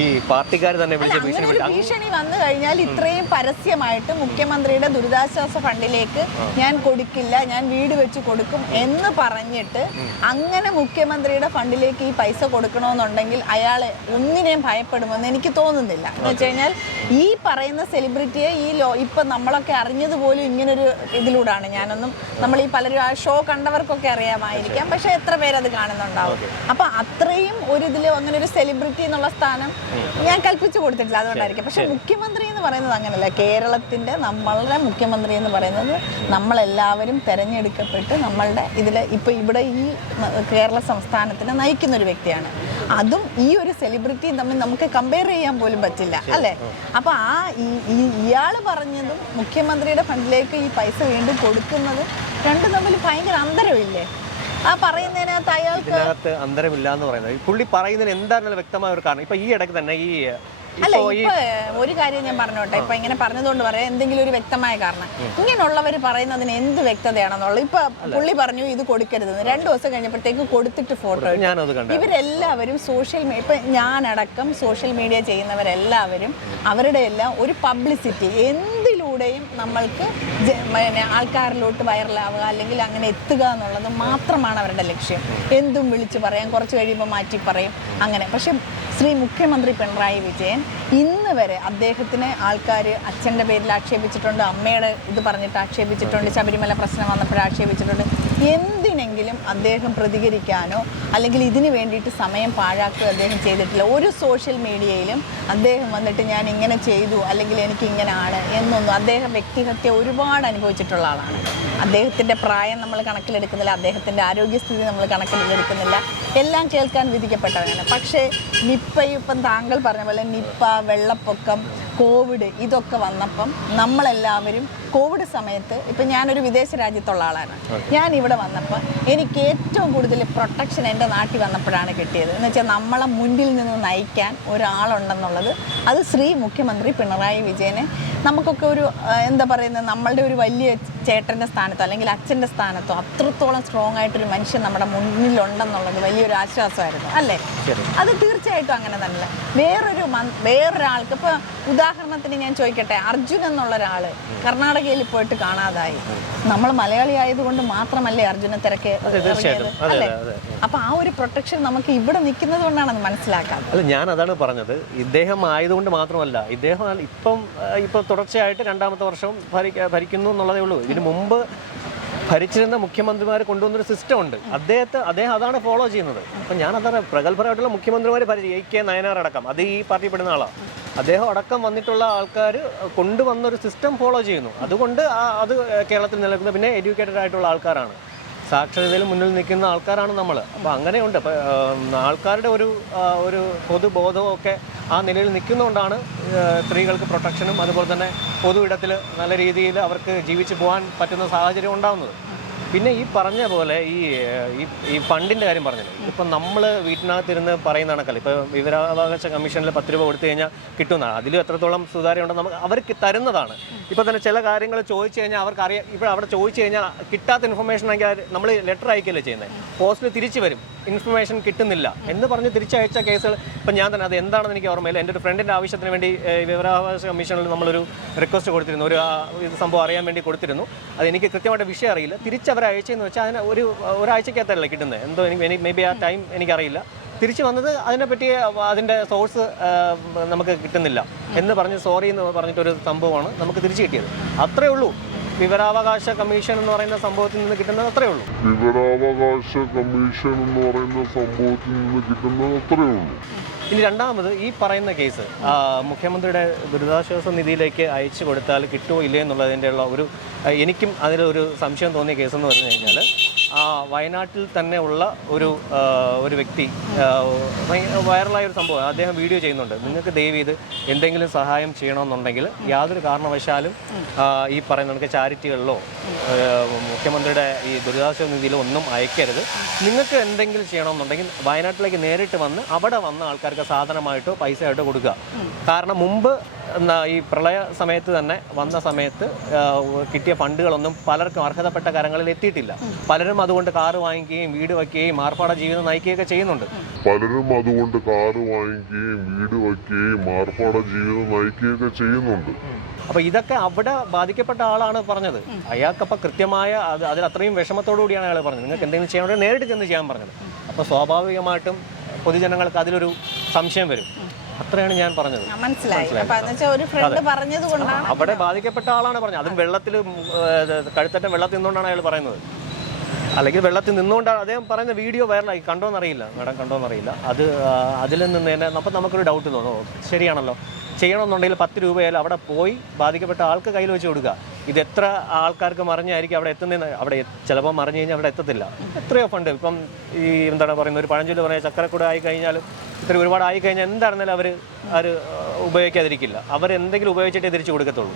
ഈ പാർട്ടിക്കാർ തന്നെ വിളിച്ച ഭീഷണി ഭീഷണി വന്നു കഴിഞ്ഞാൽ ഇത്രയും പരസ്യമായിട്ട് മുഖ്യമന്ത്രിയുടെ ദുരിതാശ്വാസ ഫണ്ടിലേക്ക് ഞാൻ കൊടുക്കില്ല ഞാൻ വീട് വെച്ച് കൊടുക്കും എന്ന് പറഞ്ഞിട്ട് അങ്ങനെ മുഖ്യമന്ത്രിയുടെ ഫണ്ടിലേക്ക് ഈ പൈസ കൊടുക്കണമെന്നുണ്ടെങ്കിൽ അയാളെ ഒന്നിനെയും ഭയപ്പെടുമെന്ന് എനിക്ക് തോന്നുന്നില്ല. എന്ന് വെച്ച് കഴിഞ്ഞാൽ ഈ പറയുന്ന സെലിബ്രിറ്റിയെ ഈ ലോ ഇപ്പൊ നമ്മളൊക്കെ അറിഞ്ഞത് പോലും ഇങ്ങനൊരു ഇതിലൂടാണ്. ഞാനൊന്നും നമ്മൾ ഈ പലരും ആ ഷോ കണ്ടവർക്കൊക്കെ അറിയാമായിരിക്കാം. പക്ഷെ എത്ര പേരത് കാണുന്നുണ്ടാവും. അപ്പൊ അത്രയും ഒരു ഇതിൽ അങ്ങനെ ഒരു സെലിബ്രിറ്റി എന്നുള്ള സ്ഥാനം ഞാൻ കൽപ്പിച്ചു കൊടുത്തിട്ടില്ല. അതുകൊണ്ടായിരിക്കും. പക്ഷെ മുഖ്യമന്ത്രി എന്ന് പറയുന്നത് അങ്ങനല്ല. കേരളത്തിന്റെ നമ്മളുടെ മുഖ്യമന്ത്രി എന്ന് പറയുന്നത് നമ്മളെല്ലാവരും തെരഞ്ഞെടുക്കപ്പെട്ട് നമ്മളുടെ ഇതിൽ ഇപ്പൊ ഇവിടെ ഈ കേരള സംസ്ഥാനത്തിനെ നയിക്കുന്ന ഒരു വ്യക്തിയാണ്. അതും ഈ ഒരു സെലിബ്രിറ്റിയും തമ്മിൽ നമുക്ക് കമ്പയർ ചെയ്യാൻ പോലും പറ്റില്ല അല്ലേ? അപ്പോൾ ആ ഈ- ഇയാൾ പറഞ്ഞതും മുഖ്യമന്ത്രിയുടെ ഫണ്ടിലേക്ക് ഈ പൈസ വീണ്ടും കൊടുക്കുന്നതും രണ്ടും തമ്മിൽ ഭയങ്കര അന്തരമില്ലേ? ആ പറയുന്നതിനകത്ത് അയാൾക്ക് അന്തരമില്ല എന്ന് പറയുന്നത്. പുള്ളി പറയുന്നതിന് എന്താണെന്നുള്ള വ്യക്തമായ ഒരു കാരണം. ഇപ്പൊ ഈ ഇടയ്ക്ക് തന്നെ ഈ അല്ല ഇപ്പോ ഒരു കാര്യം ഞാൻ പറഞ്ഞോട്ടെ. ഇപ്പൊ ഇങ്ങനെ പറഞ്ഞതുകൊണ്ട് പറയാം എന്തെങ്കിലും ഒരു വ്യക്തമായ കാരണം. ഇങ്ങനെയുള്ളവർ പറയുന്നതിന് എന്ത് വ്യക്തതയാണെന്നുള്ളത്? ഇപ്പൊ പുള്ളി പറഞ്ഞു ഇത് കൊടുക്കരുത്. രണ്ടു ദിവസം കഴിഞ്ഞപ്പോഴത്തേക്ക് കൊടുത്തിട്ട് ഫോട്ടോ ഇവരെല്ലാവരും സോഷ്യൽ മീഡിയ ഇപ്പൊ ഞാനടക്കം സോഷ്യൽ മീഡിയ ചെയ്യുന്നവരെല്ലാവരും അവരുടെ എല്ലാം ഒരു പബ്ലിസിറ്റി എന്തിലൂടെയും നമ്മൾക്ക് ആൾക്കാരിലോട്ട് വൈറലാവുക അല്ലെങ്കിൽ അങ്ങനെ എത്തുക എന്നുള്ളത് മാത്രമാണ് അവരുടെ ലക്ഷ്യം. എന്തും വിളിച്ചു പറയാം കുറച്ച് കഴിയുമ്പോൾ മാറ്റി പറയും അങ്ങനെ. പക്ഷെ ശ്രീ മുഖ്യമന്ത്രി പിണറായി വിജയൻ ഇന്ന് വരെ അദ്ദേഹത്തിന് ആൾക്കാർ അച്ഛന്റെ പേരിൽ ആക്ഷേപിച്ചിട്ടുണ്ട് അമ്മയുടെ ഇത് പറഞ്ഞിട്ട് ആക്ഷേപിച്ചിട്ടുണ്ട് ശബരിമല പ്രശ്നം വന്നപ്പോൾ ആക്ഷേപിച്ചിട്ടുണ്ട്. എന്തിനെങ്കിലും അദ്ദേഹം പ്രതികരിക്കാനോ അല്ലെങ്കിൽ ഇതിന് വേണ്ടിയിട്ട് സമയം പാഴാക്കുകയോ അദ്ദേഹം ചെയ്തിട്ടില്ല. ഒരു സോഷ്യൽ മീഡിയയിലും അദ്ദേഹം വന്നിട്ട് ഞാൻ ഇങ്ങനെ ചെയ്തു അല്ലെങ്കിൽ എനിക്ക് ഇങ്ങനെയാണ് എന്നൊന്നും അദ്ദേഹം വ്യക്തിഹത്യ ഒരുപാട് അനുഭവിച്ചിട്ടുള്ള ആളാണ്. അദ്ദേഹത്തിന്റെ പ്രായം നമ്മൾ കണക്കിലെടുക്കുന്നില്ല അദ്ദേഹത്തിന്റെ ആരോഗ്യസ്ഥിതി നമ്മൾ കണക്കിലെടുക്കുന്നില്ല. എല്ലാം കേൾക്കാൻ വിധിക്കപ്പെട്ടവരാണ് പക്ഷേ നിപ്പയും ഇപ്പം താങ്കൾ പറഞ്ഞ പോലെ നിപ്പ വെള്ളപ്പൊക്കം കോവിഡ് ഇതൊക്കെ വന്നപ്പം നമ്മളെല്ലാവരും കോവിഡ് സമയത്ത് ഇപ്പം ഞാനൊരു വിദേശ രാജ്യത്തുള്ള ആളാണ്. ഞാൻ ഇവിടെ വന്നപ്പോൾ എനിക്ക് ഏറ്റവും കൂടുതൽ പ്രൊട്ടക്ഷൻ എന്റെ നാട്ടിൽ വന്നപ്പോഴാണ് കിട്ടിയത്. എന്ന് വെച്ചാൽ നമ്മളെ മുന്നിൽ നിന്ന് നയിക്കാൻ ഒരാളുണ്ടെന്നുള്ളത് അത് ശ്രീ മുഖ്യമന്ത്രി പിണറായി വിജയനെ നമുക്കൊക്കെ ഒരു എന്താ പറയുന്നത് നമ്മളുടെ ഒരു വലിയ ചേട്ടന്റെ സ്ഥാനത്തോ അല്ലെങ്കിൽ അച്ഛന്റെ സ്ഥാനത്തോ അത്രത്തോളം സ്ട്രോങ് ആയിട്ടൊരു മനുഷ്യൻ നമ്മുടെ മുന്നിലുണ്ടെന്നുള്ളത് വലിയൊരു ആശ്വാസമായിരുന്നു അല്ലേ? അത് തീർച്ചയായിട്ടും അങ്ങനെ തന്നെ. വേറൊരു വേറൊരാൾക്ക് വേറൊരാൾക്ക് ഇപ്പൊ ഉദാഹരണത്തിന് ഞാൻ ചോദിക്കട്ടെ അർജുൻ എന്നുള്ള ഒരാൾ കർണാടകയിൽ പോയിട്ട് കാണാതായി. നമ്മൾ മലയാളി ആയതുകൊണ്ട് മാത്രമല്ലേ അർജുനെ തിരക്ക് അല്ലേ? അപ്പൊ ആ ഒരു പ്രൊട്ടക്ഷൻ നമുക്ക് ഇവിടെ നിൽക്കുന്നത് കൊണ്ടാണ് അത് മനസ്സിലാക്കാത്തത് അല്ല ഞാൻ അതാണ് പറഞ്ഞത്. ഇദ്ദേഹം ആയതുകൊണ്ട് മാത്രമല്ല ഇദ്ദേഹം ഇപ്പം ഇപ്പൊ തുടർച്ചയായിട്ട് രണ്ടാമത്തെ വർഷം ഭരിക്ക- ഭരിക്കുന്നു എന്നുള്ളതേ ഉള്ളൂ. ഇതിനു മുമ്പ് ഭരിച്ചിരുന്ന മുഖ്യമന്ത്രിമാർ കൊണ്ടുവന്നൊരു സിസ്റ്റം ഉണ്ട്. അദ്ദേഹത്തെ അദ്ദേഹം അതാണ് ഫോളോ ചെയ്യുന്നത്. അപ്പം ഞാൻ അതാണ് പ്രഗത്ഭരായിട്ടുള്ള മുഖ്യമന്ത്രിമാർ ഭരിച്ചു എ കെ നയനാർ അടക്കം. അത് ഈ പാർട്ടി പെടുന്ന ആളാണ് അദ്ദേഹം അടക്കം വന്നിട്ടുള്ള ആൾക്കാർ കൊണ്ടുവന്നൊരു സിസ്റ്റം ഫോളോ ചെയ്യുന്നു. അതുകൊണ്ട് അത് കേരളത്തിൽ നിലനിൽക്കുന്നത് പിന്നെ എഡ്യൂക്കേറ്റഡ് ആയിട്ടുള്ള ആൾക്കാരാണ്. സാക്ഷരതയിൽ മുന്നിൽ നിൽക്കുന്ന ആൾക്കാരാണ് നമ്മൾ അപ്പോൾ അങ്ങനെയുണ്ട്. ആൾക്കാരുടെ ഒരു ഒരു പൊതുബോധവും ഒക്കെ ആ നിലയിൽ നിൽക്കുന്നതുകൊണ്ടാണ് സ്ത്രീകൾക്ക് പ്രൊട്ടക്ഷനും അതുപോലെ തന്നെ പൊതു ഇടത്തിൽ നല്ല രീതിയിൽ അവർക്ക് ജീവിച്ചു പോകാൻ പറ്റുന്ന സാഹചര്യം ഉണ്ടാകുന്നത് പിന്നെ ഈ പറഞ്ഞ പോലെ ഈ ഈ ഫണ്ടിന്റെ ഫണ്ടിന്റെ കാര്യം പറഞ്ഞല്ലോ? ഇപ്പം നമ്മൾ വീട്ടിനകത്തിരുന്ന് പറയുന്ന കണക്കല്ല ഇപ്പോൾ വിവരാവകാശ കമ്മീഷനിൽ പത്ത് രൂപ കൊടുത്തു കഴിഞ്ഞാൽ കിട്ടുന്നതാണ് അതിലും എത്രത്തോളം സുതാര്യം ഉണ്ടോ നമുക്ക് അവർക്ക് തരുന്നതാണ്. ഇപ്പോൾ തന്നെ ചില കാര്യങ്ങൾ ചോദിച്ചു കഴിഞ്ഞാൽ അവർക്ക് അറിയാം ഇപ്പോൾ അവിടെ ചോദിച്ചു കഴിഞ്ഞാൽ കിട്ടാത്ത ഇൻഫർമേഷൻ ആണെങ്കിൽ നമ്മൾ ലെറ്റർ അയക്കല്ലേ ചെയ്യുന്നത് പോസ്റ്റിൽ തിരിച്ചു വരും. ഇൻഫർമേഷൻ കിട്ടുന്നില്ല. എന്ന് പറഞ്ഞ് തിരിച്ചയച്ച കേസുകൾ ഇപ്പം ഞാൻ തന്നെ അത് എന്താണെന്ന് എനിക്ക് ഓർമ്മയില്ല. എന്റെ ഒരു ഫ്രണ്ടിന്റെ ആവശ്യത്തിന് വേണ്ടി വിവരാവകാശ കമ്മീഷനിൽ നമ്മളൊരു റിക്വസ്റ്റ് കൊടുത്തിരുന്നു. ഒരു ഇത് സംഭവം അറിയാൻ വേണ്ടി കൊടുത്തിരുന്നു. അത് എനിക്ക് കൃത്യമായിട്ട് വിഷയം അറിയില്ല. തിരിച്ച് അവർ അയച്ചെന്ന് വെച്ചാൽ അതിന് ഒരു ഒരാഴ്ചക്കകത്തല്ല കിട്ടുന്നത്? എന്തോ എനിക്ക് മേ ബി ആ ടൈം എനിക്കറിയില്ല. തിരിച്ചു വന്നത് അതിനെപ്പറ്റി അതിന്റെ സോഴ്സ് നമുക്ക് കിട്ടുന്നില്ല. എന്ന് പറഞ്ഞ് സോറി എന്ന് പറഞ്ഞിട്ടൊരു സംഭവമാണ് നമുക്ക് തിരിച്ചു കിട്ടിയത്. അത്രേ ഉള്ളൂ. വിവരാവകാശ കമ്മീഷൻ എന്ന് പറയുന്ന സംഭവത്തിൽ നിന്ന് കിട്ടുന്നത് അത്രേ ഉള്ളൂ. വിവരാവകാശ കമ്മീഷൻ എന്ന് പറയുന്ന സംഭവത്തിൽ നിന്ന് കിട്ടുന്നത് അത്രേ ഉള്ളൂ. ഇനി രണ്ടാമത് ഈ പറയുന്ന കേസ് മുഖ്യമന്ത്രിയുടെ ദുരിതാശ്വാസ നിധിയിലേക്ക് അയച്ചു കൊടുത്താൽ കിട്ടുമോ ഇല്ലേ എന്നുള്ളതിന്റെ ഉള്ള ഒരു എനിക്കും അതിലൊരു സംശയം തോന്നിയ കേസ് എന്ന് പറഞ്ഞു കഴിഞ്ഞാൽ വയനാട്ടിൽ തന്നെ ഉള്ള ഒരു ഒരു വ്യക്തി വൈറലായ ഒരു സംഭവം. അദ്ദേഹം വീഡിയോ ചെയ്യുന്നുണ്ട്. നിങ്ങൾക്ക് ദയവ് ഇത് എന്തെങ്കിലും സഹായം ചെയ്യണമെന്നുണ്ടെങ്കിൽ യാതൊരു കാരണവശാലും ഈ പറയുന്ന നമുക്ക് ചാരിറ്റികളിലോ മുഖ്യമന്ത്രിയുടെ ഈ ദുരിതാശ്വാസ നിധിയിലോ ഒന്നും അയക്കരുത്. നിങ്ങൾക്ക് എന്തെങ്കിലും ചെയ്യണമെന്നുണ്ടെങ്കിൽ വയനാട്ടിലേക്ക് നേരിട്ട് വന്ന് അവിടെ വന്ന ആൾക്കാർക്ക് സാധനമായിട്ടോ പൈസ ആയിട്ടോ കൊടുക്കുക. കാരണം മുമ്പ് ഈ പ്രളയ സമയത്ത് തന്നെ വന്ന സമയത്ത് കിട്ടിയ ഫണ്ടുകളൊന്നും പലർക്കും അർഹതപ്പെട്ട കരങ്ങളിൽ എത്തിയിട്ടില്ല. പലരും അതുകൊണ്ട് കാറ് വാങ്ങിക്കുകയും വീട് വയ്ക്കുകയും മാർപ്പാട ജീവിതം നയിക്കുകയൊക്കെ ചെയ്യുന്നുണ്ട്. പലരും അതുകൊണ്ട് കാറ് വാങ്ങിക്കുകയും വീട് വയ്ക്കുകയും മാർപ്പാട ജീവിതം നയിക്കുകയൊക്കെ ചെയ്യുന്നുണ്ട്. അപ്പൊ ഇതൊക്കെ അവിടെ ബാധിക്കപ്പെട്ട ആളാണ് പറഞ്ഞത്. അയാൾക്കപ്പോൾ കൃത്യമായ അത് അതിൽ അത്രയും വിഷമത്തോടു കൂടിയാണ് അയാൾ പറഞ്ഞത്. നിങ്ങൾക്ക് എന്തെങ്കിലും ചെയ്യണമെങ്കിൽ നേരിട്ട് ചെന്ന് ചെയ്യാൻ പറഞ്ഞത്. അപ്പോൾ സ്വാഭാവികമായിട്ടും പൊതുജനങ്ങൾക്ക് അതിലൊരു സംശയം വരും. അത്രയാണ് ഞാൻ പറഞ്ഞത്. മനസ്സിലായി. അവിടെ ബാധിക്കപ്പെട്ട ആളാണ് പറഞ്ഞത്. അതും വെള്ളത്തിൽ കഴുത്തറ്റം വെള്ളത്തിൽ നിന്നുകൊണ്ടാണ് അയാൾ പറയുന്നത്. അല്ലെങ്കിൽ വെള്ളത്തിൽ നിന്നുകൊണ്ടാണ് അദ്ദേഹം പറയുന്ന വീഡിയോ വൈറലായി. കണ്ടോന്നറിയില്ല. മാഡം കണ്ടോന്നറിയില്ല. അത് അതിൽ നിന്ന് തന്നെ അപ്പം നമുക്കൊരു ഡൗട്ട് തോന്നുന്നു ശരിയാണല്ലോ. ചെയ്യണമെന്നുണ്ടെങ്കിൽ പത്ത് രൂപയായാലും അവിടെ പോയി ബാധിക്കപ്പെട്ട ആൾക്ക് കയ്യിൽ വെച്ച് കൊടുക്കുക. ഇത് എത്ര ആൾക്കാർക്ക് മറിഞ്ഞായിരിക്കും അവിടെ എത്തുന്ന അവിടെ ചിലപ്പോൾ മറിഞ്ഞു കഴിഞ്ഞാൽ അവിടെ എത്തത്തില്ല. എത്രയോ ഫണ്ട് ഇപ്പം ഈ എന്താണ് പറയുന്നത് ഒരു പഴഞ്ചൊല്ലി പറഞ്ഞാൽ ചക്കരക്കൂടെ ആയി കഴിഞ്ഞാൽ ഇത്ര ഒരുപാട് ആയി കഴിഞ്ഞാൽ എന്താണെന്നാലും അവർ അവർ ഉപയോഗിക്കാതിരിക്കില്ല. അവർ എന്തെങ്കിലും ഉപയോഗിച്ചിട്ടേ തിരിച്ചു കൊടുക്കത്തുള്ളൂ.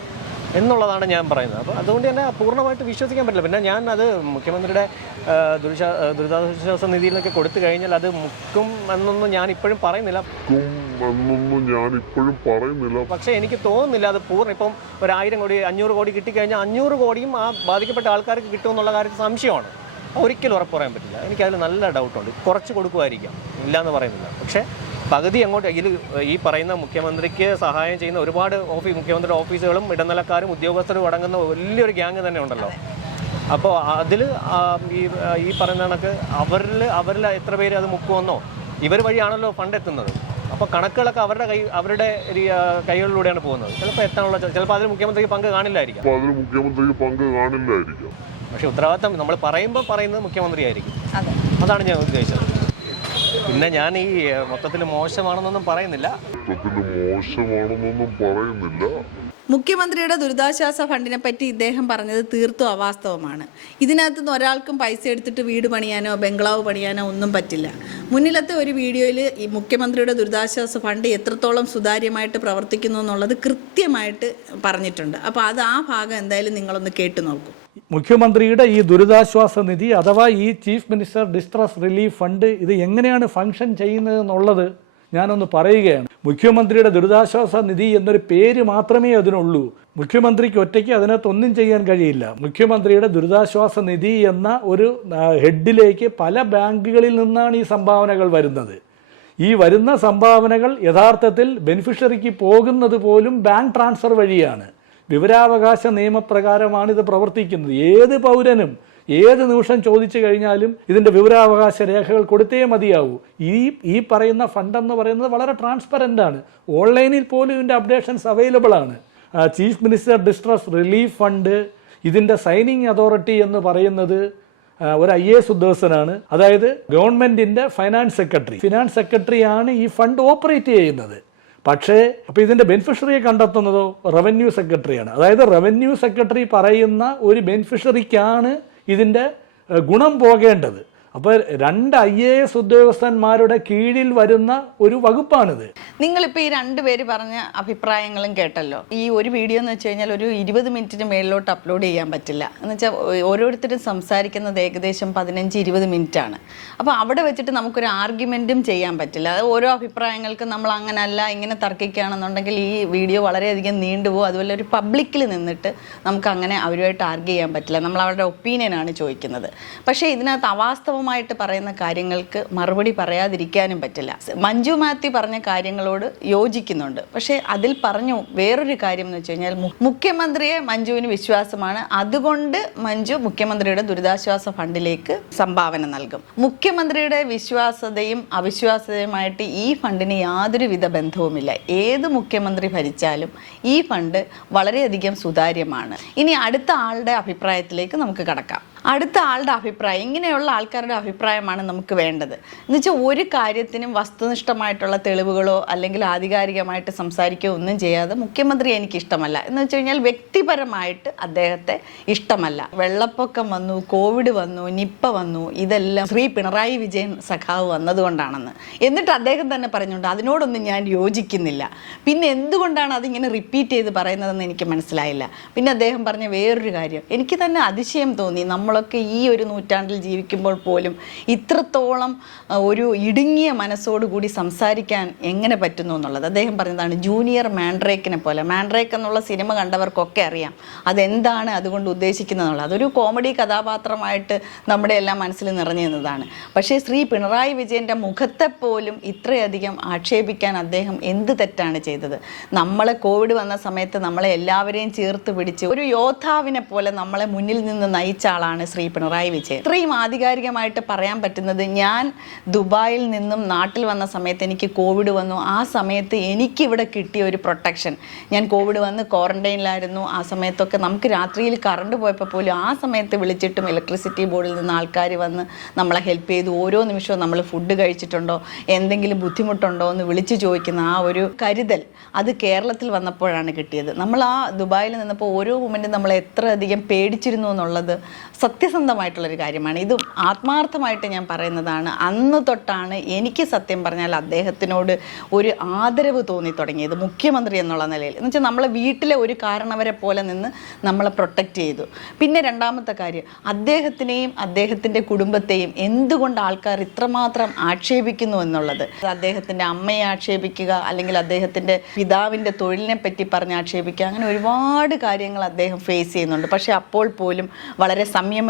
എന്നുള്ളതാണ് ഞാൻ പറയുന്നത്. അപ്പോൾ അതുകൊണ്ട് തന്നെ പൂർണമായിട്ട് വിശ്വസിക്കാൻ പറ്റില്ല. പിന്നെ ഞാൻ അത് മുഖ്യമന്ത്രിയുടെ ദുരിശാ ദുരിതാശ്വാസ നിധിയിലൊക്കെ കൊടുത്തു കഴിഞ്ഞാൽ അത് മുക്കും എന്നൊന്നും ഞാൻ ഇപ്പോഴും പറയുന്നില്ല. എന്നൊന്നും ഞാൻ ഇപ്പോഴും പറയുന്നില്ല. പക്ഷേ എനിക്ക് തോന്നുന്നില്ല അത് പൂർണ ഇപ്പം ഒരു ആയിരം കോടി അഞ്ഞൂറ് കോടി കിട്ടിക്കഴിഞ്ഞാൽ അഞ്ഞൂറ് കോടിയും ആ ബാധിക്കപ്പെട്ട ആൾക്കാർക്ക് കിട്ടുമെന്നുള്ള കാര്യത്തിൽ സംശയമാണ്. ഒരിക്കലും ഉറപ്പ് പറയാൻ പറ്റില്ല. എനിക്കതിൽ നല്ല ഡൗട്ടുണ്ട് കുറച്ച് കൊടുക്കുമായിരിക്കാം. ഇല്ലയെന്ന് പറയുന്നില്ല. പക്ഷേ പകുതി അങ്ങോട്ട് ഇതിൽ ഈ പറയുന്ന മുഖ്യമന്ത്രിക്ക് സഹായം ചെയ്യുന്ന ഒരുപാട് ഓഫീസ് മുഖ്യമന്ത്രിയുടെ ഓഫീസുകളും ഇടനിലക്കാരും ഉദ്യോഗസ്ഥരും അടങ്ങുന്ന വലിയൊരു ഗ്യാങ് തന്നെ ഉണ്ടല്ലോ. അപ്പോൾ അതിൽ ഈ ഈ പറയുന്ന കണക്ക് അവരിൽ അവരിൽ എത്ര പേര് അത് മുക്കുമെന്നോ ഇവർ വഴിയാണല്ലോ ഫണ്ട് എത്തുന്നത്. അപ്പോൾ കണക്കുകളൊക്കെ അവരുടെ കൈ അവരുടെ കൈകളിലൂടെയാണ് പോകുന്നത്. ചിലപ്പോൾ എത്താനുള്ള ചിലപ്പോൾ അതിൽ മുഖ്യമന്ത്രിക്ക് പങ്ക് കാണില്ലായിരിക്കും. അപ്പൊ അതിൽ മുഖ്യമന്ത്രിക്ക് പങ്ക് കാണില്ലായിരിക്കാം. പക്ഷേ ഉത്തരവാദിത്തം നമ്മൾ പറയുമ്പോൾ പറയുന്നത് മുഖ്യമന്ത്രിയായിരിക്കും. അതെ. അതാണ് ഞാൻ ഉദ്ദേശിച്ചത്. പിന്നെ ഞാൻ ഈ മൊത്തത്തിൽ മോശമാണെന്നൊന്നും പറയുന്നില്ല. മോശമാണെന്നൊന്നും പറയുന്നില്ല. മുഖ്യമന്ത്രിയുടെ ദുരിതാശ്വാസ ഫണ്ടിനെ പറ്റി ഇദ്ദേഹം പറഞ്ഞത് തീർത്തും അവാസ്തവമാണ്. ഇതിനകത്ത് നിന്ന് ഒരാൾക്കും പൈസ എടുത്തിട്ട് വീട് പണിയാനോ ബംഗ്ലാവ് പണിയാനോ ഒന്നും പറ്റില്ല. മുന്നിലത്തെ ഒരു വീഡിയോയിൽ ഈ മുഖ്യമന്ത്രിയുടെ ദുരിതാശ്വാസ ഫണ്ട് എത്രത്തോളം സുതാര്യമായിട്ട് പ്രവർത്തിക്കുന്നു എന്നുള്ളത് കൃത്യമായിട്ട് പറഞ്ഞിട്ടുണ്ട്. അപ്പോൾ അത് ആ ഭാഗം എന്തായാലും നിങ്ങളൊന്ന് കേട്ടു നോക്കൂ. മുഖ്യമന്ത്രിയുടെ ഈ ദുരിതാശ്വാസ നിധി അഥവാ ഈ chief minister distress relief fund ഇത് എങ്ങനെയാണ് ഫങ്ഷൻ ചെയ്യുന്നത് എന്നുള്ളത് ഞാനൊന്ന് പറയുകയാണ്. മുഖ്യമന്ത്രിയുടെ ദുരിതാശ്വാസ നിധി എന്നൊരു പേര് മാത്രമേ അതിനുള്ളൂ. മുഖ്യമന്ത്രിക്ക് ഒറ്റയ്ക്ക് അതിനകത്ത് ഒന്നും ചെയ്യാൻ കഴിയില്ല. മുഖ്യമന്ത്രിയുടെ ദുരിതാശ്വാസ നിധി എന്ന ഒരു ഹെഡിലേക്ക് പല ബാങ്കുകളിൽ നിന്നാണ് ഈ സംഭാവനകൾ വരുന്നത്. ഈ വരുന്ന സംഭാവനകൾ യഥാർത്ഥത്തിൽ ബെനിഫിഷ്യറിക്ക് പോകുന്നത് പോലും ബാങ്ക് ട്രാൻസ്ഫർ വഴിയാണ്. വിവരാവകാശ നിയമപ്രകാരമാണ് ഇത് പ്രവർത്തിക്കുന്നത്. ഏത് പൗരനും ഏത് നിമിഷം ചോദിച്ചു കഴിഞ്ഞാലും ഇതിന്റെ വിവരാവകാശ രേഖകൾ കൊടുത്തേ മതിയാവൂ. ഈ ഈ പറയുന്ന ഫണ്ട് എന്ന് പറയുന്നത് വളരെ ട്രാൻസ്പെറന്റ് ആണ്. ഓൺലൈനിൽ പോലും ഇതിന്റെ അപ്ഡേഷൻസ് അവൈലബിൾ ആണ്. Chief minister distress relief fund ഇതിന്റെ സൈനിങ് അതോറിറ്റി എന്ന് പറയുന്നത് ഒരു ഐ എസ് ഉദ്യോഗസ്ഥനാണ് അതായത് ഗവൺമെന്റിന്റെ ഫൈനാൻസ് സെക്രട്ടറി ഫിനാൻസ് സെക്രട്ടറിയാണ് ഈ ഫണ്ട് ഓപ്പറേറ്റ് ചെയ്യുന്നത്. പക്ഷേ അപ്പോൾ ഇതിന്റെ ബെനിഫിഷ്യറിയെ കണ്ടെത്തുന്നതോ റവന്യൂ സെക്രട്ടറിയാണ് അതായത് റവന്യൂ സെക്രട്ടറി പറയുന്ന ഒരു ബെനിഫിഷ്യറിക്കാണ് ഇതിന്റെ ഗുണം പോകേണ്ടത്. അപ്പോൾ രണ്ട് ഐ എ എസ് ഉദ്യോഗസ്ഥന്മാരുടെ കീഴിൽ വരുന്ന ഒരു വകുപ്പാണിത്. നിങ്ങളിപ്പോൾ ഈ രണ്ടുപേര് പറഞ്ഞ അഭിപ്രായങ്ങളും കേട്ടല്ലോ. ഈ ഒരു വീഡിയോ എന്ന് വെച്ച് കഴിഞ്ഞാൽ ഒരു ഇരുപത് മിനിറ്റിന് മേളിലോട്ട് അപ്ലോഡ് ചെയ്യാൻ പറ്റില്ല. എന്ന് വെച്ചാൽ ഓരോരുത്തരും സംസാരിക്കുന്നത് ഏകദേശം പതിനഞ്ച് ഇരുപത് മിനിറ്റാണ്. അപ്പോൾ അവിടെ വെച്ചിട്ട് നമുക്കൊരു ആർഗ്യുമെന്റും ചെയ്യാൻ പറ്റില്ല. അത് ഓരോ അഭിപ്രായങ്ങൾക്കും നമ്മൾ അങ്ങനല്ല ഇങ്ങനെ തർക്കിക്കുകയാണെന്നുണ്ടെങ്കിൽ ഈ വീഡിയോ വളരെയധികം നീണ്ടുപോകും അതുപോലെ ഒരു പബ്ലിക്കിൽ നിന്നിട്ട് നമുക്ക് അങ്ങനെ അവരുമായിട്ട് ആർഗ്യ ചെയ്യാൻ പറ്റില്ല. നമ്മൾ അവരുടെ ഒപ്പീനിയനാണ് ചോദിക്കുന്നത്. പക്ഷേ ഇതിനകത്ത് അവാസ്തവമായിട്ട് പറയുന്ന കാര്യങ്ങൾക്ക് മറുപടി പറയാതിരിക്കാനും പറ്റില്ല. മഞ്ജു മാത്യു പറഞ്ഞ കാര്യങ്ങളോട് യോജിക്കുന്നുണ്ട്. പക്ഷേ അതിൽ പറഞ്ഞു വേറൊരു കാര്യം എന്ന് വെച്ച് കഴിഞ്ഞാൽ മുഖ്യമന്ത്രിയെ മഞ്ജുവിന് വിശ്വാസമാണ്. അതുകൊണ്ട് മഞ്ജു മുഖ്യമന്ത്രിയുടെ ദുരിതാശ്വാസ ഫണ്ടിലേക്ക് സംഭാവന നൽകും. മുഖ്യമന്ത്രിയുടെ വിശ്വാസതയും അവിശ്വാസതയുമായിട്ട് ഈ ഫണ്ടിന് യാതൊരുവിധ ബന്ധവുമില്ല. ഏത് മുഖ്യമന്ത്രി ഭരിച്ചാലും ഈ ഫണ്ട് വളരെയധികം സുതാര്യമാണ്. ഇനി അടുത്ത ആളുടെ അഭിപ്രായത്തിലേക്ക് നമുക്ക് കടക്കാം. അടുത്ത ആളുടെ അഭിപ്രായം ഇങ്ങനെയുള്ള ആൾക്കാരുടെ അഭിപ്രായമാണ് നമുക്ക് വേണ്ടത്. എന്ന് വെച്ചാൽ ഒരു കാര്യത്തിനും വസ്തുനിഷ്ഠമായിട്ടുള്ള തെളിവുകളോ അല്ലെങ്കിൽ ആധികാരികമായിട്ട് സംസാരിക്കുകയോ ഒന്നും ചെയ്യാതെ മുഖ്യമന്ത്രി എനിക്ക് ഇഷ്ടമല്ല എന്ന് വെച്ച് കഴിഞ്ഞാൽ വ്യക്തിപരമായിട്ട് അദ്ദേഹത്തെ ഇഷ്ടമല്ല. വെള്ളപ്പൊക്കം വന്നു കോവിഡ് വന്നു നിപ്പ വന്നു ഇതെല്ലാം ശ്രീ പിണറായി വിജയൻ സഖാവ് വന്നതുകൊണ്ടാണെന്ന്. എന്നിട്ട് അദ്ദേഹം തന്നെ പറഞ്ഞുകൊണ്ട് അതിനോടൊന്നും ഞാൻ യോജിക്കുന്നില്ല. പിന്നെ എന്തുകൊണ്ടാണ് അതിങ്ങനെ റിപ്പീറ്റ് ചെയ്ത് പറയുന്നതെന്ന് എനിക്ക് മനസ്സിലായില്ല. പിന്നെ അദ്ദേഹം പറഞ്ഞ വേറൊരു കാര്യം. എനിക്ക് തന്നെ അതിശയം തോന്നി. നമ്മളൊക്കെ ഈ ഒരു നൂറ്റാണ്ടിൽ ജീവിക്കുമ്പോൾ പോലും ഇത്രത്തോളം ഒരു ഇടുങ്ങിയ മനസ്സോടുകൂടി സംസാരിക്കാൻ എങ്ങനെ പറ്റുന്നു എന്നുള്ളത്. അദ്ദേഹം പറഞ്ഞതാണ് ജൂനിയർ മാൻഡ്രേക്കിനെ പോലെ. മാൻഡ്രേക്ക് എന്നുള്ള സിനിമ കണ്ടവർക്കൊക്കെ അറിയാം അതെന്താണ് അതുകൊണ്ട് ഉദ്ദേശിക്കുന്നത് എന്നുള്ളത്. അതൊരു കോമഡി കഥാപാത്രമായിട്ട് നമ്മുടെ എല്ലാം മനസ്സിൽ നിറഞ്ഞു നിന്നതാണ്. പക്ഷേ ശ്രീ പിണറായി വിജയന്റെ മുഖത്തെ പോലും ഇത്രയധികം ആക്ഷേപിക്കാൻ അദ്ദേഹം എന്ത് തെറ്റാണ് ചെയ്തത്? നമ്മളെ കോവിഡ് വന്ന സമയത്ത് നമ്മളെ എല്ലാവരെയും ചേർത്ത് പിടിച്ച് ഒരു യോദ്ധാവിനെ പോലെ നമ്മളെ മുന്നിൽ നിന്ന് നയിച്ച ആളാണ് മുഖ്യമന്ത്രിയാണ് ശ്രീ പിണറായി വിജയൻ. ഇത്രയും ആധികാരികമായിട്ട് പറയാൻ പറ്റുന്നത് ഞാൻ ദുബായിൽ നിന്നും നാട്ടിൽ വന്ന സമയത്ത് എനിക്ക് കോവിഡ് വന്നു. ആ സമയത്ത് എനിക്ക് ഇവിടെ കിട്ടിയ ഒരു പ്രൊട്ടക്ഷൻ ഞാൻ കോവിഡ് വന്ന് ക്വാറന്റൈനിലായിരുന്നു ആ സമയത്തൊക്കെ നമുക്ക് രാത്രിയിൽ കറണ്ട് പോയപ്പോൾ പോലും ആ സമയത്ത് വിളിച്ചിട്ടും ഇലക്ട്രിസിറ്റി ബോർഡിൽ നിന്ന് ആൾക്കാർ വന്ന് നമ്മളെ ഹെൽപ്പ് ചെയ്തു. ഓരോ നിമിഷവും നമ്മൾ ഫുഡ് കഴിച്ചിട്ടുണ്ടോ എന്തെങ്കിലും ബുദ്ധിമുട്ടുണ്ടോ എന്ന് വിളിച്ചു ചോദിക്കുന്ന ആ ഒരു കരുതൽ അത് കേരളത്തിൽ വന്നപ്പോഴാണ് കിട്ടിയത്. നമ്മൾ ആ ദുബായിൽ നിന്നപ്പോൾ ഓരോ മൊമെന്റും നമ്മൾ എത്ര അധികം പേടിച്ചിരുന്നു എന്നുള്ളത് സത്യസന്ധമായിട്ടുള്ളൊരു കാര്യമാണ്. ഇത് ആത്മാർത്ഥമായിട്ട് ഞാൻ പറയുന്നതാണ്. അന്ന് തൊട്ടാണ് എനിക്ക് സത്യം പറഞ്ഞാൽ അദ്ദേഹത്തിനോട് ഒരു ആദരവ് തോന്നി തുടങ്ങിയത് മുഖ്യമന്ത്രി എന്നുള്ള നിലയിൽ. എന്ന് വെച്ചാൽ നമ്മളെ വീട്ടിലെ ഒരു കാരണവരെ പോലെ നിന്ന് നമ്മളെ പ്രൊട്ടക്റ്റ് ചെയ്തു. പിന്നെ രണ്ടാമത്തെ കാര്യം അദ്ദേഹത്തിനെയും അദ്ദേഹത്തിന്റെ കുടുംബത്തെയും എന്തുകൊണ്ട് ആൾക്കാർ ഇത്രമാത്രം ആക്ഷേപിക്കുന്നു എന്നുള്ളത്? അദ്ദേഹത്തിന്റെ അമ്മയെ ആക്ഷേപിക്കുക അല്ലെങ്കിൽ അദ്ദേഹത്തിന്റെ പിതാവിന്റെ തൊഴിലിനെ പറ്റി പറഞ്ഞ് ആക്ഷേപിക്കുക അങ്ങനെ ഒരുപാട് കാര്യങ്ങൾ അദ്ദേഹം ഫേസ് ചെയ്യുന്നുണ്ട്. പക്ഷേ അപ്പോൾ പോലും വളരെ സംയമനത്തോടു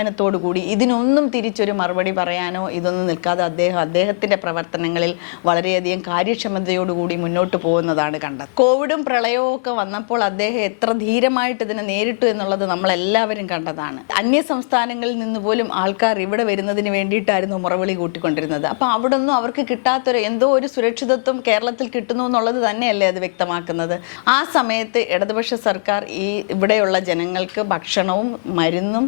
കൂടി ഇതിനൊന്നും തിരിച്ചൊരു മറുപടി പറയാനോ ഇതൊന്നും നിൽക്കാതെ അദ്ദേഹം അദ്ദേഹത്തിന്റെ പ്രവർത്തനങ്ങളിൽ വളരെയധികം കാര്യക്ഷമതയോടുകൂടി മുന്നോട്ട് പോകുന്നതാണ് കണ്ടത്. കോവിഡും പ്രളയവും ഒക്കെ വന്നപ്പോൾ അദ്ദേഹം എത്ര ധീരമായിട്ട് ഇതിനെ നേരിട്ടു എന്നുള്ളത് നമ്മളെല്ലാവരും കണ്ടതാണ്. അന്യ സംസ്ഥാനങ്ങളിൽ നിന്ന് പോലും ആൾക്കാർ ഇവിടെ വരുന്നതിന് വേണ്ടിയിട്ടായിരുന്നു മുറവിളി കൂട്ടിക്കൊണ്ടിരുന്നത്. അപ്പോൾ അവിടെ ഒന്നും അവർക്ക് കിട്ടാത്തൊരു എന്തോ ഒരു സുരക്ഷിതത്വം കേരളത്തിൽ കിട്ടുന്നു എന്നുള്ളത് തന്നെയല്ലേ അത് വ്യക്തമാക്കുന്നത്. ആ സമയത്ത് ഇടതുപക്ഷ സർക്കാർ ഈ ഇവിടെയുള്ള ജനങ്ങൾക്ക് ഭക്ഷണവും മരുന്നും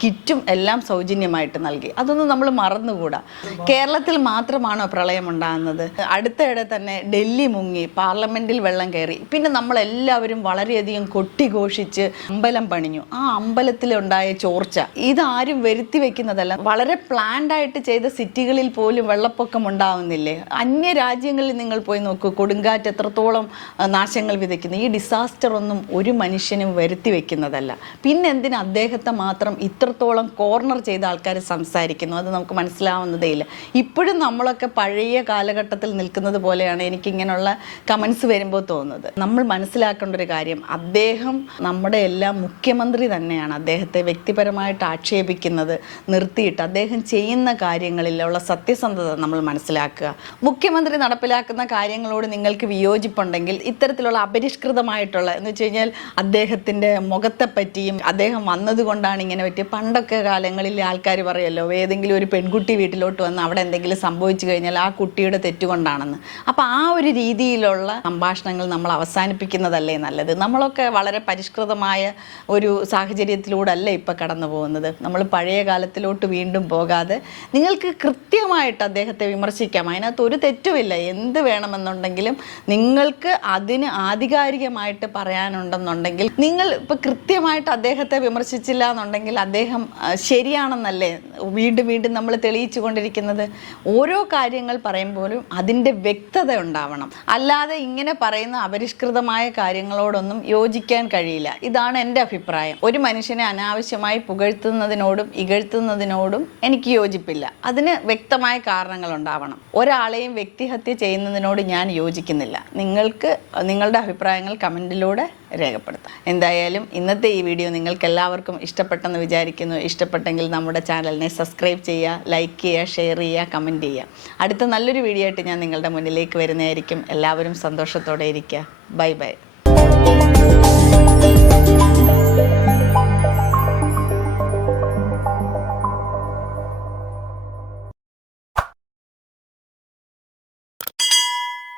കിറ്റും എല്ലാം സൗജന്യമായിട്ട് നൽകി. അതൊന്നും നമ്മൾ മറന്നുകൂടാ. കേരളത്തിൽ മാത്രമാണോ പ്രളയം ഉണ്ടാകുന്നത്? അടുത്തയിടെ തന്നെ ഡൽഹി മുങ്ങി പാർലമെന്റിൽ വെള്ളം കയറി. പിന്നെ നമ്മളെല്ലാവരും വളരെയധികം കൊട്ടിഘോഷിച്ച് അമ്പലം പണിഞ്ഞു. ആ അമ്പലത്തിലുണ്ടായ ചോർച്ച ഇതാരും വരുത്തി വെക്കുന്നതല്ല. വളരെ പ്ലാൻഡ് ആയിട്ട് ചെയ്ത സിറ്റികളിൽ പോലും വെള്ളപ്പൊക്കം ഉണ്ടാവുന്നില്ലേ? അന്യ രാജ്യങ്ങളിൽ നിങ്ങൾ പോയി നോക്കൂ. കൊടുങ്കാറ്റ് എത്രത്തോളം നാശങ്ങൾ വിതയ്ക്കുന്നു. ഈ ഡിസാസ്റ്റർ ഒന്നും ഒരു മനുഷ്യനും വരുത്തി വെക്കുന്നതല്ല. പിന്നെ അദ്ദേഹത്തെ മാത്രം ഇത്രത്തോളം കോർണർ ചെയ്ത ആൾക്കാർ സംസാരിക്കുന്നു. അത് നമുക്ക് മനസ്സിലാവുന്നതേ ഇല്ല ഇപ്പോഴും നമ്മളൊക്കെ പഴയ കാലഘട്ടത്തിൽ നിൽക്കുന്നത് പോലെയാണ് എനിക്ക് ഇങ്ങനെയുള്ള കമൻസ് വരുമ്പോൾ തോന്നുന്നത്. നമ്മൾ മനസ്സിലാക്കേണ്ട ഒരു കാര്യം അദ്ദേഹം നമ്മുടെ എല്ലാം മുഖ്യമന്ത്രി തന്നെയാണ്. അദ്ദേഹത്തെ വ്യക്തിപരമായിട്ട് ആക്ഷേപിക്കുന്നത് നിർത്തിയിട്ട് അദ്ദേഹം ചെയ്യുന്ന കാര്യങ്ങളിലുള്ള സത്യസന്ധത നമ്മൾ മനസ്സിലാക്കുക. മുഖ്യമന്ത്രി നടപ്പിലാക്കുന്ന കാര്യങ്ങളോട് നിങ്ങൾക്ക് വിയോജിപ്പുണ്ടെങ്കിൽ ഇത്തരത്തിലുള്ള അപരിഷ്കൃതമായിട്ടുള്ള എന്ന് വെച്ച് കഴിഞ്ഞാൽ അദ്ദേഹത്തിന്റെ മുഖത്തെ പറ്റിയും അദ്ദേഹം വന്നതുകൊണ്ടാണ് ഇങ്ങനെ പറ്റിയ പണ്ടൊക്കെ കാലങ്ങളിൽ ആൾക്കാർ പറയുമല്ലോ ഏതെങ്കിലും ഒരു പെൺകുട്ടി വീട്ടിലോട്ട് വന്ന് അവിടെ എന്തെങ്കിലും സംഭവിച്ചു കഴിഞ്ഞാൽ ആ കുട്ടിയുടെ തെറ്റുകൊണ്ടാണെന്ന്. അപ്പോൾ ആ ഒരു രീതിയിലുള്ള സംഭാഷണങ്ങൾ നമ്മൾ അവസാനിപ്പിക്കുന്നതല്ലേ നല്ലത്? നമ്മളൊക്കെ വളരെ പരിഷ്കൃതമായ ഒരു സാഹചര്യത്തിലൂടെ ഇപ്പോൾ ഇപ്പം കടന്നു പോകുന്നത്? നമ്മൾ പഴയ കാലത്തിലോട്ട് വീണ്ടും പോകാതെ നിങ്ങൾക്ക് കൃത്യമായിട്ട് അദ്ദേഹത്തെ വിമർശിക്കാം. അതിനകത്ത് ഒരു തെറ്റുമില്ല. എന്ത് വേണമെന്നുണ്ടെങ്കിലും നിങ്ങൾക്ക് അതിന് ആധികാരികമായിട്ട് പറയാനുണ്ടെന്നുണ്ടെങ്കിൽ നിങ്ങൾ ഇപ്പോൾ കൃത്യമായിട്ട് അദ്ദേഹത്തെ വിമർശിച്ചില്ല എന്നുണ്ടെങ്കിൽ അദ്ദേഹം ശരിയാണെന്നല്ലേ വീണ്ടും വീണ്ടും നമ്മൾ തെളിയിച്ചു കൊണ്ടിരിക്കുന്നത്? ഓരോ കാര്യങ്ങൾ പറയുമ്പോഴും അതിന്റെ വ്യക്തത ഉണ്ടാവണം. അല്ലാതെ ഇങ്ങനെ പറയുന്ന അപരിഷ്കൃതമായ കാര്യങ്ങളോടൊന്നും യോജിക്കാൻ കഴിയില്ല. ഇതാണ് എന്റെ അഭിപ്രായം. ഒരു മനുഷ്യനെ അനാവശ്യമായി പുകഴ്ത്തുന്നതിനോടും ഇകഴ്ത്തുന്നതിനോടും എനിക്ക് യോജിപ്പില്ല. അതിന് വ്യക്തമായ കാരണങ്ങൾ ഉണ്ടാവണം. ഒരാളെയും വ്യക്തിഹത്യ ചെയ്യുന്നതിനോട് ഞാൻ യോജിക്കുന്നില്ല. നിങ്ങൾക്ക് നിങ്ങളുടെ അഭിപ്രായങ്ങൾ കമന്റിലൂടെ രേഖപ്പെടുത്താം. എന്തായാലും ഇന്നത്തെ ഈ വീഡിയോ നിങ്ങൾക്ക് എല്ലാവർക്കും ഇഷ്ടപ്പെട്ടെന്ന് വിചാരിക്കുന്നു. ഇഷ്ടപ്പെട്ടെങ്കിൽ നമ്മുടെ ചാനലിനെ സബ്സ്ക്രൈബ് ചെയ്യുക ലൈക്ക് ചെയ്യുക ഷെയർ ചെയ്യുക കമന്റ് ചെയ്യുക. അടുത്ത നല്ലൊരു വീഡിയോ ആയിട്ട് ഞാൻ നിങ്ങളുടെ മുന്നിലേക്ക് വരുന്നതായിരിക്കും. എല്ലാവരും സന്തോഷത്തോടെ ഇരിക്കുക. Bye bye